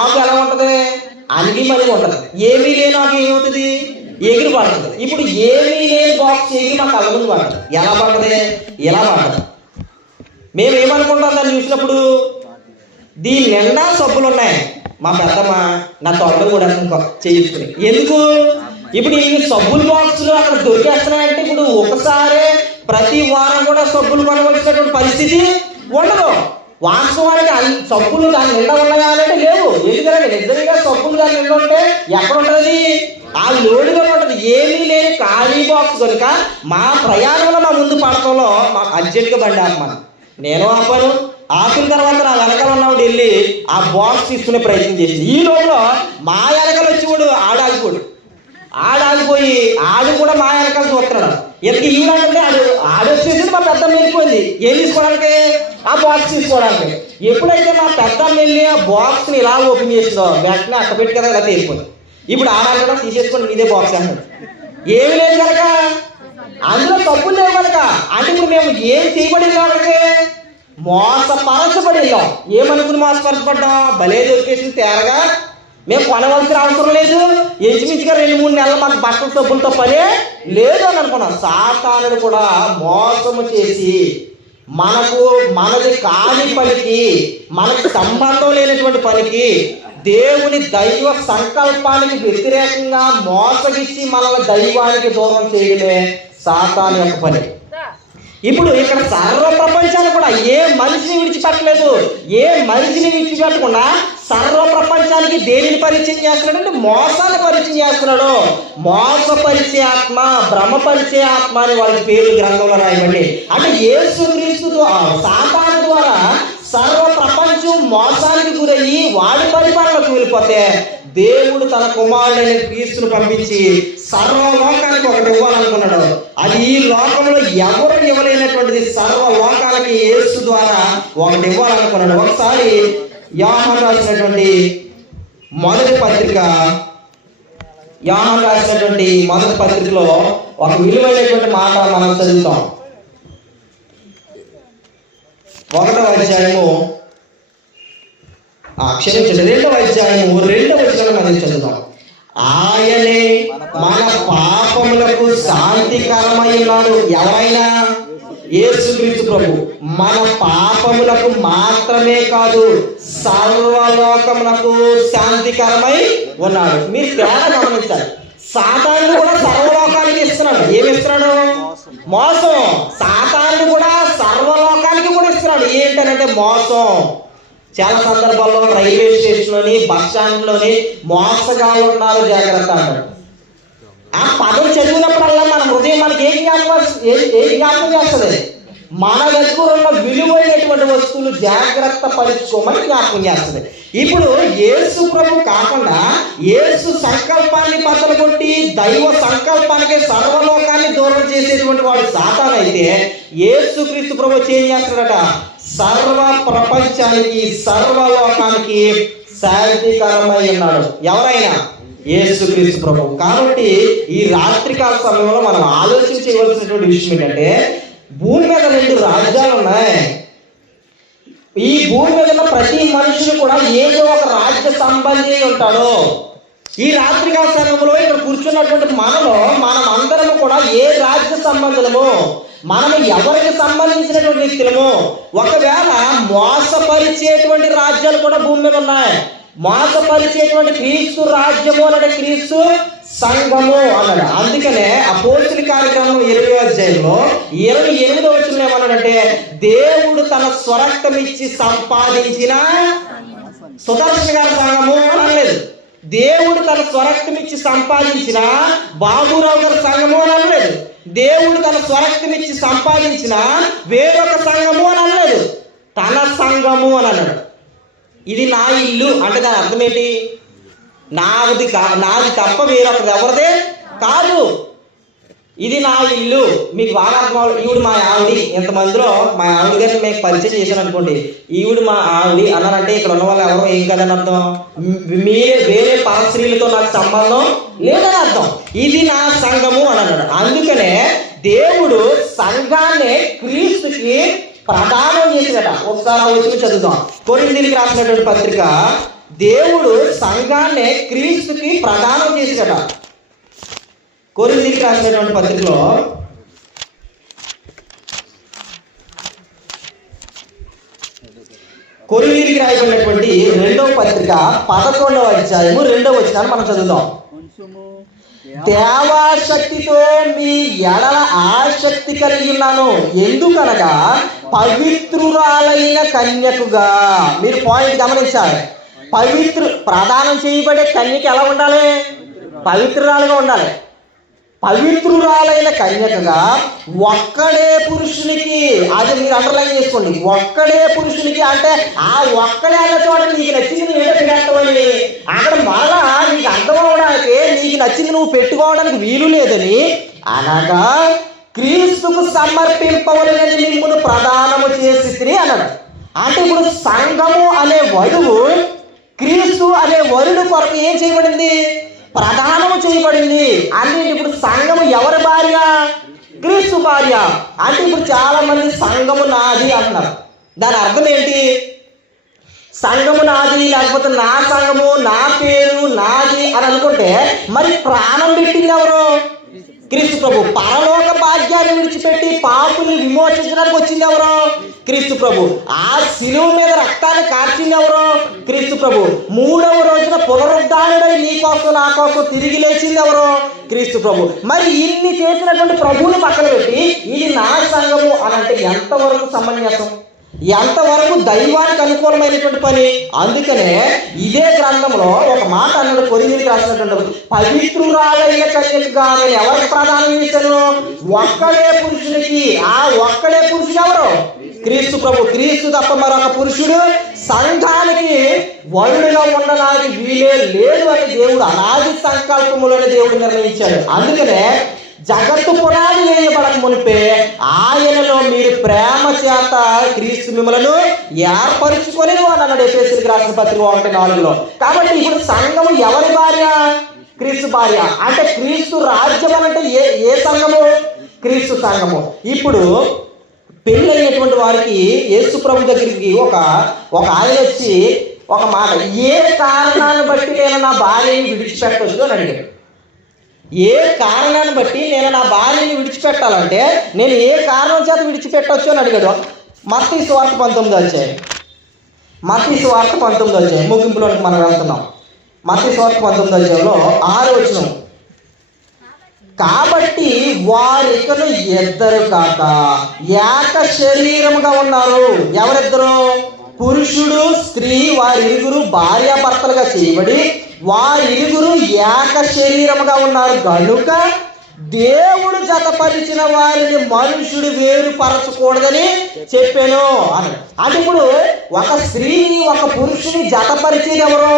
ఆకు ఎలా ఉంటుంది, అన్నీ మళ్ళీ ఉంటుంది. ఏమీ లేని ఆకు ఏమవుతుంది, ఎగిరి పడుతుంది. ఇప్పుడు ఏమీ లేని బాక్స్ ఎగిరి మా కళ్ళ ముందు పడుతుంది. ఎలా పడుతుంది, ఎలా పడుతుంది. మేము ఏమనుకుంటాం దాన్ని చూసినప్పుడు, దీని నిండా సబ్బులు ఉన్నాయి. మా పెద్దమ్మ నా తొందర కూడా చేయించుకుని, ఎందుకు ఇప్పుడు ఈ సబ్బుల బాక్సులు అక్కడ దొరికేస్తున్నాయంటే ఇప్పుడు ఒకసారి ప్రతి వారం కూడా సబ్బులు కొనవలసినటువంటి పరిస్థితి ఉండదు. వాస్తవానికి సబ్బులు దాని నిండా ఉన్నాయా అంటే లేవు. ఎందుకంటే నిజంగా సబ్బులు దాని నిండా ఉంటే ఎక్కడ ఉంటుంది, ఆ లోడుగా ఉంటుంది. ఏమీ లేని ఖాళీ బాక్స్ కనుక మా ప్రయాణంలో మా ముందు పడటంలో మాకు అర్జెంటుగా బండి ఆపమని నేను ఆపాను. ఆపిన తర్వాత నా వెనకాల ఉన్నవాడు వెళ్ళి ఆ బాక్స్ తీసుకునే ప్రయత్నం చేసింది. ఈ లోపల మా వెనకాల వచ్చేవాడు ఆడాగిపోయి ఆడు కూడా మా వెనకాల చూస్తున్నాడు. ఎందుకు ఈవిడంటే ఆడు వచ్చేసి మా పెద్దమ్మ వెళ్ళిపోయింది. ఏం తీసుకోవడానికి, ఆ బాక్స్ తీసుకోవడానికి. ఎప్పుడైతే మా పెద్దమ్మ వెళ్ళి ఆ బాక్స్ని ఇలా ఓపెన్ చేసిందో వెంటనే అక్క పెట్టి కదా ఇలా తేలిపోయింది. ఇప్పుడు ఆడాలి కూడా తీసేసుకోండి మీదే బాక్స్ అన్నాడు. ఏమి లేదు కనుక, అందులో తప్పులు లేవు కనుక. అంటే ఇప్పుడు మేము ఏం చేయబడి వాళ్ళకి మోసపరచబడి వెళ్ళాం. ఏమనుకుని మోసపరచబడ్డాం, భలే దొరికేసింది తేరగా, మేము కొనవలసిన అవసరం లేదు, ఇంచుమించుగా 2-3 నెలలు మాకు బట్టల సబ్బులతో పనే లేదు అని అనుకున్నాం. సాతానుడు కూడా మోసము చేసి మనది కాని పనికి, మనకు సంబంధం లేనటువంటి పనికి, దేవుని దైవ సంకల్పానికి వ్యతిరేకంగా మోసగిచ్చి మనల్ని దైవానికి దూరం చేయడమే సాతాను యొక్క పని. ఇప్పుడు ఇక్కడ సర్వ ప్రపంచాన్ని కూడా ఏ మనిషిని విడిచిపెట్టలేదు. ఏ మనిషిని విడిచిపెట్టకుండా సర్వ ప్రపంచానికి దేనిని పరిచయం చేస్తున్నాడు అంటే మోసాన్ని పరిచయం చేస్తున్నాడు. మోసపరిచే ఆత్మ, భ్రమపరిచే ఆత్మ అని వాడి పేరు గ్రంథంలో రాయబడి. అంటే యేసుక్రీస్తు సాతాను ద్వారా సర్వ ప్రపంచం మోసానికి గురయ్యి వాడి పరిపాలనకు వెళ్ళిపోతే దేవుడు తన కుమారుడైన క్రీస్తును పంపించి సర్వలోకానికి ఒకటి ఇవ్వాలనుకున్నాడు. అది ఈ లోకంలో ఎవరు ఇవ్వలేనటువంటిది సర్వ లోకాలకి యేసు ద్వారా ఒకటి ఇవ్వాలనుకున్నాడు. ఒకసారి యోహాను రాసినటువంటి మొదటి పత్రికలో ఒక విలువైనటువంటి మాట మనం చదువుతాం. 1వ అధ్యాయము 2వ అధ్యాయము 2వ వచనం మనం చదువుతాం. ఆయనే మన పాపములకు శాంతికరమై ఉన్నాడు. ఎవరైనా యేసుక్రీస్తు ప్రభు మన పాపములకు మాత్రమే కాదు సర్వలోకములకు శాంతికరమై ఉన్నాడు. మీరు తేడా గమనించాలి. సాతాను కూడా సర్వలోకానికి ఇస్తున్నాడు. ఏమి ఇస్తున్నాడు? మోసం. సాతాను కూడా సర్వలోకానికి కూడా ఇస్తున్నాడు. ఏంటంటే మోసం. చాలా సందర్భాల్లో రైల్వే స్టేషన్లోని, బస్ స్టాండ్లోని మోసగాళ్ళు ఉన్నారు, జాగ్రత్త అంటాడు. ఆ పదం చదివినప్పుడల్లా మన హృదయం మనకి ఏం జ్ఞాపకం చేస్తుంది? మన దగ్గర ఉన్న విలువైనటువంటి వస్తువులు జాగ్రత్త పరుచుకోమని జ్ఞాపకం చేస్తుంది. ఇప్పుడు యేసు ప్రభు కాకుండా యేసు సంకల్పాన్ని బద్దలు కొట్టి దైవ సంకల్పానికి సర్వలోకాన్ని దూరం చేసేటువంటి వాడు సాతాను అయితే, యేసుక్రీస్తు ప్రభు ఏం చేస్తున్నాడట? సర్వ ప్రపంచానికి, సర్వలోకానికి శాంతికరమై ఉన్నాడు. ఎవరైనా యేసుక్రీస్తు ప్రభు. కాబట్టి ఈ రాత్రికాల సమయంలో మనం ఆలోచన చేయవలసినటువంటి విషయం ఏంటంటే, భూమి మీద 2 రాజ్యాలు ఉన్నాయి. ఈ భూమి మీద ఉన్న ప్రతి మనుషులు కూడా ఏదో ఒక రాజ్య సంబంధి ఉంటాడు. ఈ రాత్రికాల సమయంలో ఇక్కడ కూర్చున్నటువంటి మనం అందరము కూడా ఏ రాజ్య సంబంధులము, మనము ఎవరికి సంబంధించినటువంటి వ్యక్తులము. ఒకవేళ మోసపరిచేటువంటి రాజ్యాలు కూడా భూమి మీద ఉన్నాయి. మోసపరిచేటువంటి క్రీస్తు రాజ్యము అన్నాడు, క్రీస్తు సంఘము అన్నాడు. అందుకనే అపోస్తలుల కార్యక్రమం 20వ అధ్యాయంలో 28వ వచనంలో ఏమన్నాడంటే, దేవుడు తన స్వరక్తం ఇచ్చి సంపాదించిన సుదర్శన గారి సంఘము అని అనలేదు. దేవుడు తన స్వరక్తం ఇచ్చి సంపాదించిన బాబురావు గారి సంఘము అని అనలేదు. దేవుడు తన స్వరక్తమిచ్చి సంపాదించిన వేరొక సంఘము అని అనలేదు, తన సంఘము అని అన్నాడు. ఇది నా ఇల్లు అంటే దాని అర్థం ఏంటి? నాది తప్ప వేరొకటి ఎవరిదే కాదు, ఇది నా ఇల్లు. మీకు బాగా అర్థం అవ్వాలి. ఈవిడ మా ఆవిడ, ఎంతమందిలో మా ఆవిడ గారిని మీకు పరిచయం చేశాను అనుకోండి, ఈవిడ మా ఆవిడ అన్నారంటే ఇక్కడ ఉన్న వాళ్ళు ఎవరో ఏం కదని అర్థం, మీరే వేరే పరస్త్రీలతో నాకు సంబంధం లేదని అర్థం. ఇది నా సంఘము అని అన్నాడు. అందుకనే దేవుడు సంఘాన్ని క్రీస్తుకి ప్రదానం చేసినట. ఒకసారి ఆ వచ్చిన చదువుతాం. కొరింథీయులకు రాసినటువంటి పత్రిక, దేవుడు సంఘాన్ని క్రీస్తుకి ప్రదానం చేసినట. కొరింథీయులకు రాసినటువంటి పత్రికలో కొరింథీయులకు రాయబడినటువంటి 2వ పత్రిక 11వ అధ్యాయము 2వ వచనాన్ని మనం చదువుదాం. దేవాశక్తితో మీ ఎడల ఆసక్తి కలిగి ఉన్నాను, ఎందుకనగా పవిత్రురాలైన కన్యకుగా. మీరు పాయింట్ గమనించాలి. ప్రదానం చేయబడే కన్యక ఎలా ఉండాలి? పవిత్రురాలుగా ఉండాలి. పవిత్రురాలైన కన్యకగా ఒక్కడే పురుషునికి, అది మీరు అండర్లైన్ చేసుకోండి, ఒక్కడే పురుషునికి అంటే ఆ ఒక్కడే అన్న చోట నీకు నచ్చింది నువ్వు ఏదో పెట్టావని, అక్కడ మరలా నీకు అర్థం అవడానికి నీకు నచ్చింది నువ్వు పెట్టుకోవడానికి వీలు లేదని అనగా క్రీస్తుకు సమర్పింపవలనని మిమ్మును ప్రదానము చేసి అన్నాడు. అంటే ఇప్పుడు సంఘము అనే వధువు క్రీస్తు అనే వరుడు కొరకు ఏం చేయబడింది? ప్రదానము చేయబడింది. అంటే ఇప్పుడు సంఘము ఎవరి భార్య? క్రీస్తు భార్య. అంటే ఇప్పుడు చాలా మంది సంఘము నాది అంటున్నారు. దాని అర్థం ఏంటి? సంఘము నాది లేకపోతే నా సంఘము, నా పేరు నాది అని అనుకుంటే మరి ప్రాణం పెట్టింది ఎవరు? క్రీస్తు ప్రభు. పరలోక భాగ్యాన్ని విడిచిపెట్టి పాపుల్ని విమోచించడానికి వచ్చింది ఎవరు? క్రీస్తు ప్రభు. ఆ శిలువ మీద రక్తాన్ని కార్చింది ఎవరు? క్రీస్తు ప్రభు. 3వ రోజున పునరుద్ధానుడై నీ కోసం నా కోసం తిరిగి లేచింది ఎవరు? క్రీస్తు ప్రభు. మరి ఇన్ని చేసినటువంటి ప్రభువుని పక్కన పెట్టి ఇది నా సంఘము అని అంటే ఎంతవరకు సమంజసం, ఎంతవరకు దైవానికి అనుకూలమైనటువంటి పని? అందుకనే ఇదే గ్రంథంలో ఒక మాట అన్నాడు, కొరింథీయులకు రాసినటువంటి, పవిత్రురాలైన కన్యకగా నేను ఎవరికి ప్రదానం చేశాను? ఒక్కడే పురుషునికి. ఆ ఒక్కడే పురుషుడు ఎవరు? క్రీస్తు ప్రభు. క్రీస్తు తప్ప మరొక పురుషుడు సంఘానికి వరుడుగా ఉండడానికి వీలే లేదు అని దేవుడు అనాది సంకల్పములను దేవుడు నిర్ణయించాడు. అందుకనే జగత్తు పునాది వేయబడక మునిపే ఆయనలో మీరు ప్రేమ చేత క్రీస్తు మిమ్మలను ఏర్పరుచుకొని అని అన్నాడు ఎఫెసీయులకు రాసిన పత్రిక 1:4. కాబట్టి ఇప్పుడు సంఘము ఎవరి భార్య? క్రీస్తు భార్య. అంటే క్రీస్తు రాజ్యం అంటే ఏ సంఘము? క్రీస్తు సంఘము. ఇప్పుడు పెళ్ళైనటువంటి వారికి యేసు ప్రభు దగ్గరికి ఒక ఆయన వచ్చి ఒక మాట, ఏ కారణాన్ని బట్టి నేను నా భార్యని విడిచిపెట్టవచ్చు అని అడిగాడు. ఏ కారణాన్ని బట్టి నేను నా భార్యని విడిచిపెట్టాలంటే నేను ఏ కారణం చేత విడిచిపెట్టవచ్చు అని అడిగాడు. మత్తయి సువార్త 19వ అధ్యాయం. మత్తయి సువార్త 19వ అధ్యాయం ముగింపులోకి మనం వెళ్తున్నాం. మత్తయి సువార్త 19వ అధ్యాయంలో 6వ వచనం, కాబట్టి వారికను ఇద్దరు కాక ఏక శరీరముగా ఉన్నారు. ఎవరిద్దరు? పురుషుడు స్త్రీ వారిరువురు భార్యాభర్తలుగా చేయబడి వారిరువురు ఏక శరీరముగా ఉన్నారు కనుక దేవుడు జతపరిచిన వారిని మనుషుడు వేరుపరచకూడదని చెప్పాను అని. అంటే ఇప్పుడు ఒక స్త్రీని ఒక పురుషుని జతపరిచేది ఎవరు?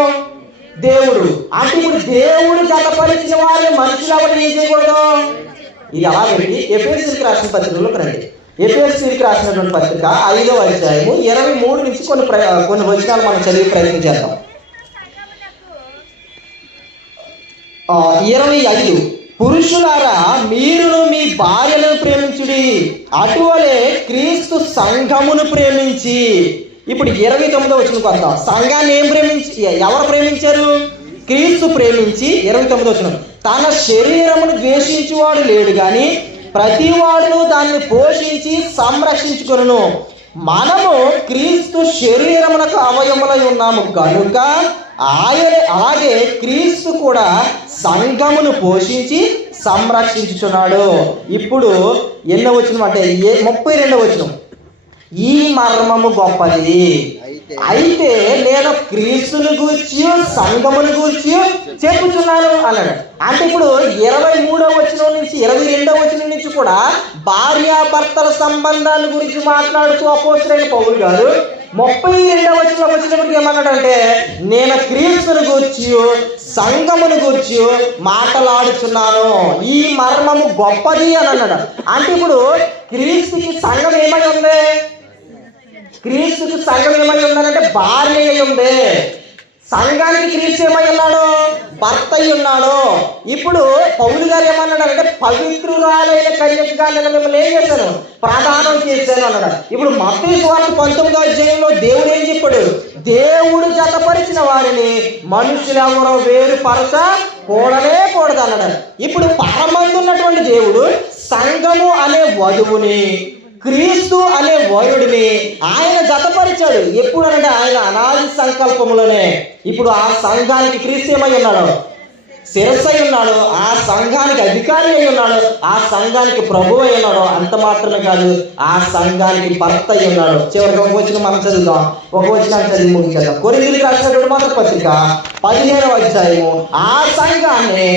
దేవుడు. అంటే ఇప్పుడు దేవుడు జతపరిచిన వారిని మనుషులు ఎవరు ఏం చేయకూడదు? ఇది అలా పెట్టి ఎఫెసీయులకు రాసిన పత్రికలోకి రండి. ఎఫెసీయులకు రాసినటువంటి పత్రిక 5వ అధ్యాయము 23 నుంచి కొన్ని వచనాలు మనం చదివి ప్రయత్నం చేద్దాం. 25, పురుషులారా మీరును మీ భార్యలను ప్రేమించుడి, అటువలే క్రీస్తు సంఘమును ప్రేమించి. ఇప్పుడు 29వ వచనం వద్దాం. సంఘాన్ని ఎవరు ప్రేమించారు? క్రీస్తు ప్రేమించి 29వ వచనం, తన శరీరమును ద్వేషించువాడు లేడు గాని ప్రతివాడును దాన్ని పోషించి సంరక్షించుకొనును. మనము క్రీస్తు శరీరమునకు అవయములై ఉన్నాము కనుక అలాగే క్రీస్తు కూడా సంఘమును పోషించి సంరక్షించుచున్నాడు. ఇప్పుడు ఎన్నో వచనం అంటే 32వ వచనం, ఈ మర్మము గొప్పది. అయితే నేను క్రీస్తుని గూర్చి సంఘముని గూర్చి చెప్పుచున్నాను అన్నాడు. అంటే ఇప్పుడు 23వ వచనం నుంచి 22వ వచనం నుంచి కూడా భార్యాభర్తల సంబంధాల గురించి మాట్లాడుతూ అపోస్తలుడైన పౌలు గారు 32వ వచనం వచ్చినప్పటికి ఏమన్నాడంటే నేను క్రీస్తుని గూర్చి సంఘమును గూర్చి మాట్లాడుచున్నాను, ఈ మర్మము గొప్పది అని అన్నాడు. అంటే ఇప్పుడు క్రీస్తుకి సంఘం ఏమై ఉంది? క్రీస్తుకి సంఘం ఏమై ఉందనంటే భార్య అయి ఉంది. సంఘానికి క్రీస్తు ఏమై ఉన్నాడు? భర్త అయి ఉన్నాడు. ఇప్పుడు పౌలు గారు ఏమన్నాడంటే పవిత్రురాలైన కన్యకగా నేను మిమ్మల్ని ఏం చేశాను? ప్రదానం చేశాను అన్నాడు. ఇప్పుడు మత్తయి సువార్త 19వ అధ్యాయంలో దేవుడు ఏం చెప్పాడు? దేవుడు జతపరిచిన వారిని మనుషులు ఎవరో వేరుపరచకూడనే కూడదు అన్నాడు. ఇప్పుడు పరమందు ఉన్నటువంటి దేవుడు సంఘము అనే వధువుని, క్రీస్తు అనే వరుడిని ఆయన జతపరిచాడు. ఎప్పుడు అంటే ఆయన అనాది సంకల్పములోనే. ఇప్పుడు ఆ సంఘానికి క్రీస్తు ఏమై ఉన్నాడు? శిరస్సు అయి ఉన్నాడు. ఆ సంఘానికి అధికారి అయి ఉన్నాడు. ఆ సంఘానికి ప్రభు అయి ఉన్నాడు. అంత మాత్రమే కాదు, ఆ సంఘానికి భర్త అయి ఉన్నాడు. చివరికి ఒక వచనం మనం చదువుతాం, ఒక వచనాన్ని చదివి ముగించేద్దాం. కొరింథీయులకు రాసినటువంటి మొదటి పత్రిక 15వ అధ్యాయము. ఆ సంఘాన్ని,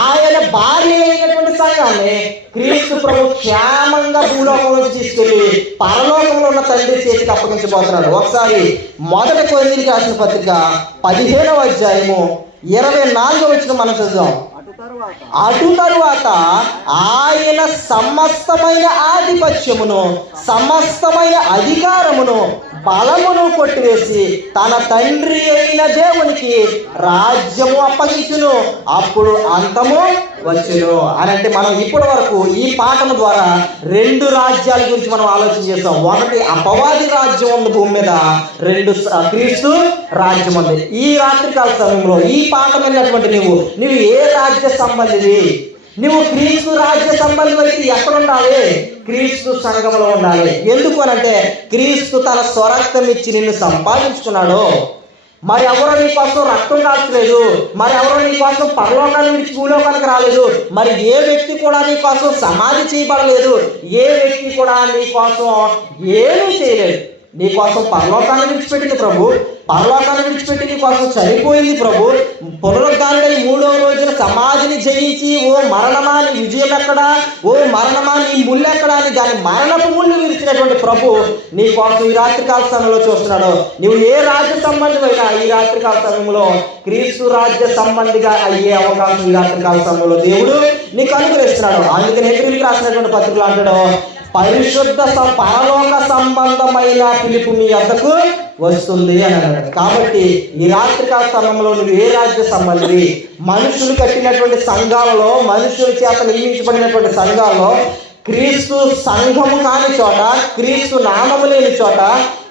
ఆయన భార్య అయినటువంటి సంఘాన్ని క్రీస్తు ప్రభు క్షేమంగా భూలోకంలోకి తీసుకెళ్లి పరలోకంలో ఉన్న తండ్రి చేతికి అప్పగించబోతున్నాడు. ఒకసారి మొదటి కొరింథీయులకు రాసిన పత్రిక 15వ అధ్యాయము 24వ వచనం మనం చదువుదాం. అటు తరువాత ఆయన సమస్తమైన ఆధిపత్యమును, సమస్తమైన అధికారమును, బలమును కొట్టివేసి తన తండ్రి అయిన దేవునికి రాజ్యము అప్పగించును, అప్పుడు అంతము వచ్చును అని. అంటే మనం ఇప్పటి వరకు ఈ పాఠం ద్వారా 2 రాజ్యాల గురించి మనం ఆలోచన చేస్తాం. ఒకటి అపవాది రాజ్యం ఉంది భూమి మీద, 2 క్రీస్తు రాజ్యం ఉంది. ఈ రాత్రికాల సమయంలో ఈ పాఠం వెళ్ళినటువంటి నువ్వు ఏ రాజ్య సంబంధివి? నువ్వు క్రీస్తు రాజ్య సంబంధం అయితే ఎక్కడ ఉండాలి? క్రీస్తు సంఘంలో ఉండాలి. ఎందుకు అనంటే క్రీస్తు తన స్వరక్తం ఇచ్చి నిన్ను సంపాదించుకున్నాడు. మరి ఎవరో నీ కోసం రక్తం కాల్చలేదు, మరి ఎవరో నీ కోసం పరలోకాన్ని విడిచి భూలోకానికి రాలేదు, మరి ఏ వ్యక్తి కూడా నీ కోసం సమాధి చేయబడలేదు, ఏ వ్యక్తి కూడా నీ కోసం ఏమీ చేయలేదు. నీ కోసం పరలోకాన్ని విడిచిపెట్టింది ప్రభు, పరలోకాన్ని విడిచిపెట్టి నీ కోసం చనిపోయింది ప్రభు. పునరుద్ధానుడై 3వ రోజున సమాధిని జయించి ఓ మరణమా నీ విజయం ఎక్కడా, ఓ మరణమా నీ ముళ్ళు ఎక్కడా అని దాని మరణపు ముళ్ళు విరిచినటువంటి ప్రభు నీ కోసం ఈ రాత్రికాల సమయంలో చూస్తున్నాడు. నువ్వు ఏ రాజ్య సంబంధమైనా ఈ రాత్రికాల సమయంలో క్రీస్తు రాజ్య సంబంధిగా అయ్యే అవకాశం ఈ రాత్రికాల సమయంలో దేవుడు నీకు అనుగ్రహిస్తున్నాడు. అందుకని హెబ్రీయులకు రాసినటువంటి పత్రికలు అంటాడు, పరిశుద్ధ పరలోక సంబంధమైన పిలుపు మీ వద్దకు వస్తుంది అని అన్నాడు. కాబట్టి ఈ రాత్రికాల సమయంలో నువ్వు ఏ రాజ్య సంబంధి? మనుషులు కట్టినటువంటి సంఘాలలో, మనుషుల చేత నిర్మించబడినటువంటి సంఘాలలో క్రీస్తు సంఘము కాని చోట, క్రీస్తు నామము లేని చోట,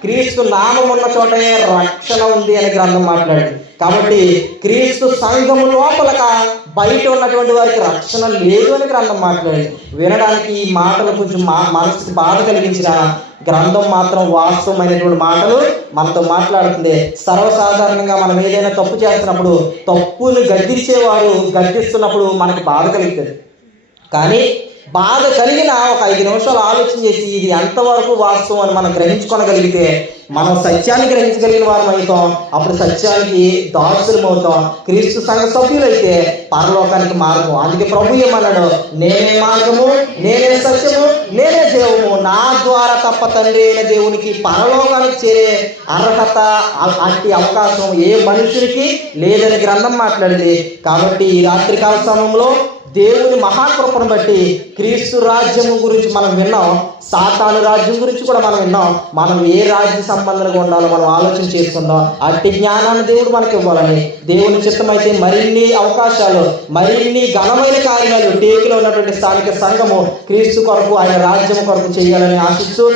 క్రీస్తు నామం ఉన్న చోటే రక్షణ ఉంది అని గ్రంథం మాట్లాడింది. కాబట్టి క్రీస్తు సంఘము లోపలక బయట ఉన్నటువంటి వారికి రక్షణ లేదు అని గ్రంథం మాట్లాడింది. వినడానికి ఈ మాటలు కొంచెం మనసుకి బాధ కలిగించిన గ్రంథం మాత్రం వాస్తవమైనటువంటి మాటలు మనతో మాట్లాడుతుంది. సర్వసాధారణంగా మనం ఏదైనా తప్పు చేస్తున్నప్పుడు, తప్పును గద్దించేవారు గద్దిస్తున్నప్పుడు మనకి బాధ కలుగుతుంది. కానీ బాధ కలిగిన ఒక 5 నిమిషాలు ఆలోచన చేసి ఇది ఎంతవరకు వాస్తవం అని మనం గ్రహించుకోగలిగితే మనం సత్యాన్ని గ్రహించగలిగిన వారం అవుతాం. అప్పుడు సత్యానికి దాసులం అవుతాం. క్రీస్తు సంఘ సభ్యులైతే పరలోకానికి మార్గం. అందుకే ప్రభు ఏమన్నాడు? నేనే మార్గము, నేనే సత్యము, నేనే దేవుము, నా ద్వారా తప్ప తండ్రి అయిన దేవునికి పరలోకానికి చేరే అర్హత, అట్టి అవకాశం ఏ మనుషునికి లేదని గ్రంథం మాట్లాడింది. కాబట్టి ఈ రాత్రికాల సమయంలో దేవుని మహాకృపను బట్టి క్రీస్తు రాజ్యము గురించి మనం విన్నాం, సాతాను రాజ్యం గురించి కూడా మనం విన్నాం. మనం ఏ రాజ్య సంబంధంగా ఉండాలో మనం ఆలోచన చేసుకుందాం. అట్టి జ్ఞానాన్ని దేవుడు మనకి ఇవ్వాలని, దేవుని చిత్తమైతే మరిన్ని అవకాశాలు, మరిన్ని ఘనమైన కార్యాలు టేకిలో ఉన్నటువంటి స్థానిక సంఘము క్రీస్తు కొరకు, ఆయన రాజ్యం కొరకు చేయాలని ఆశిస్తూ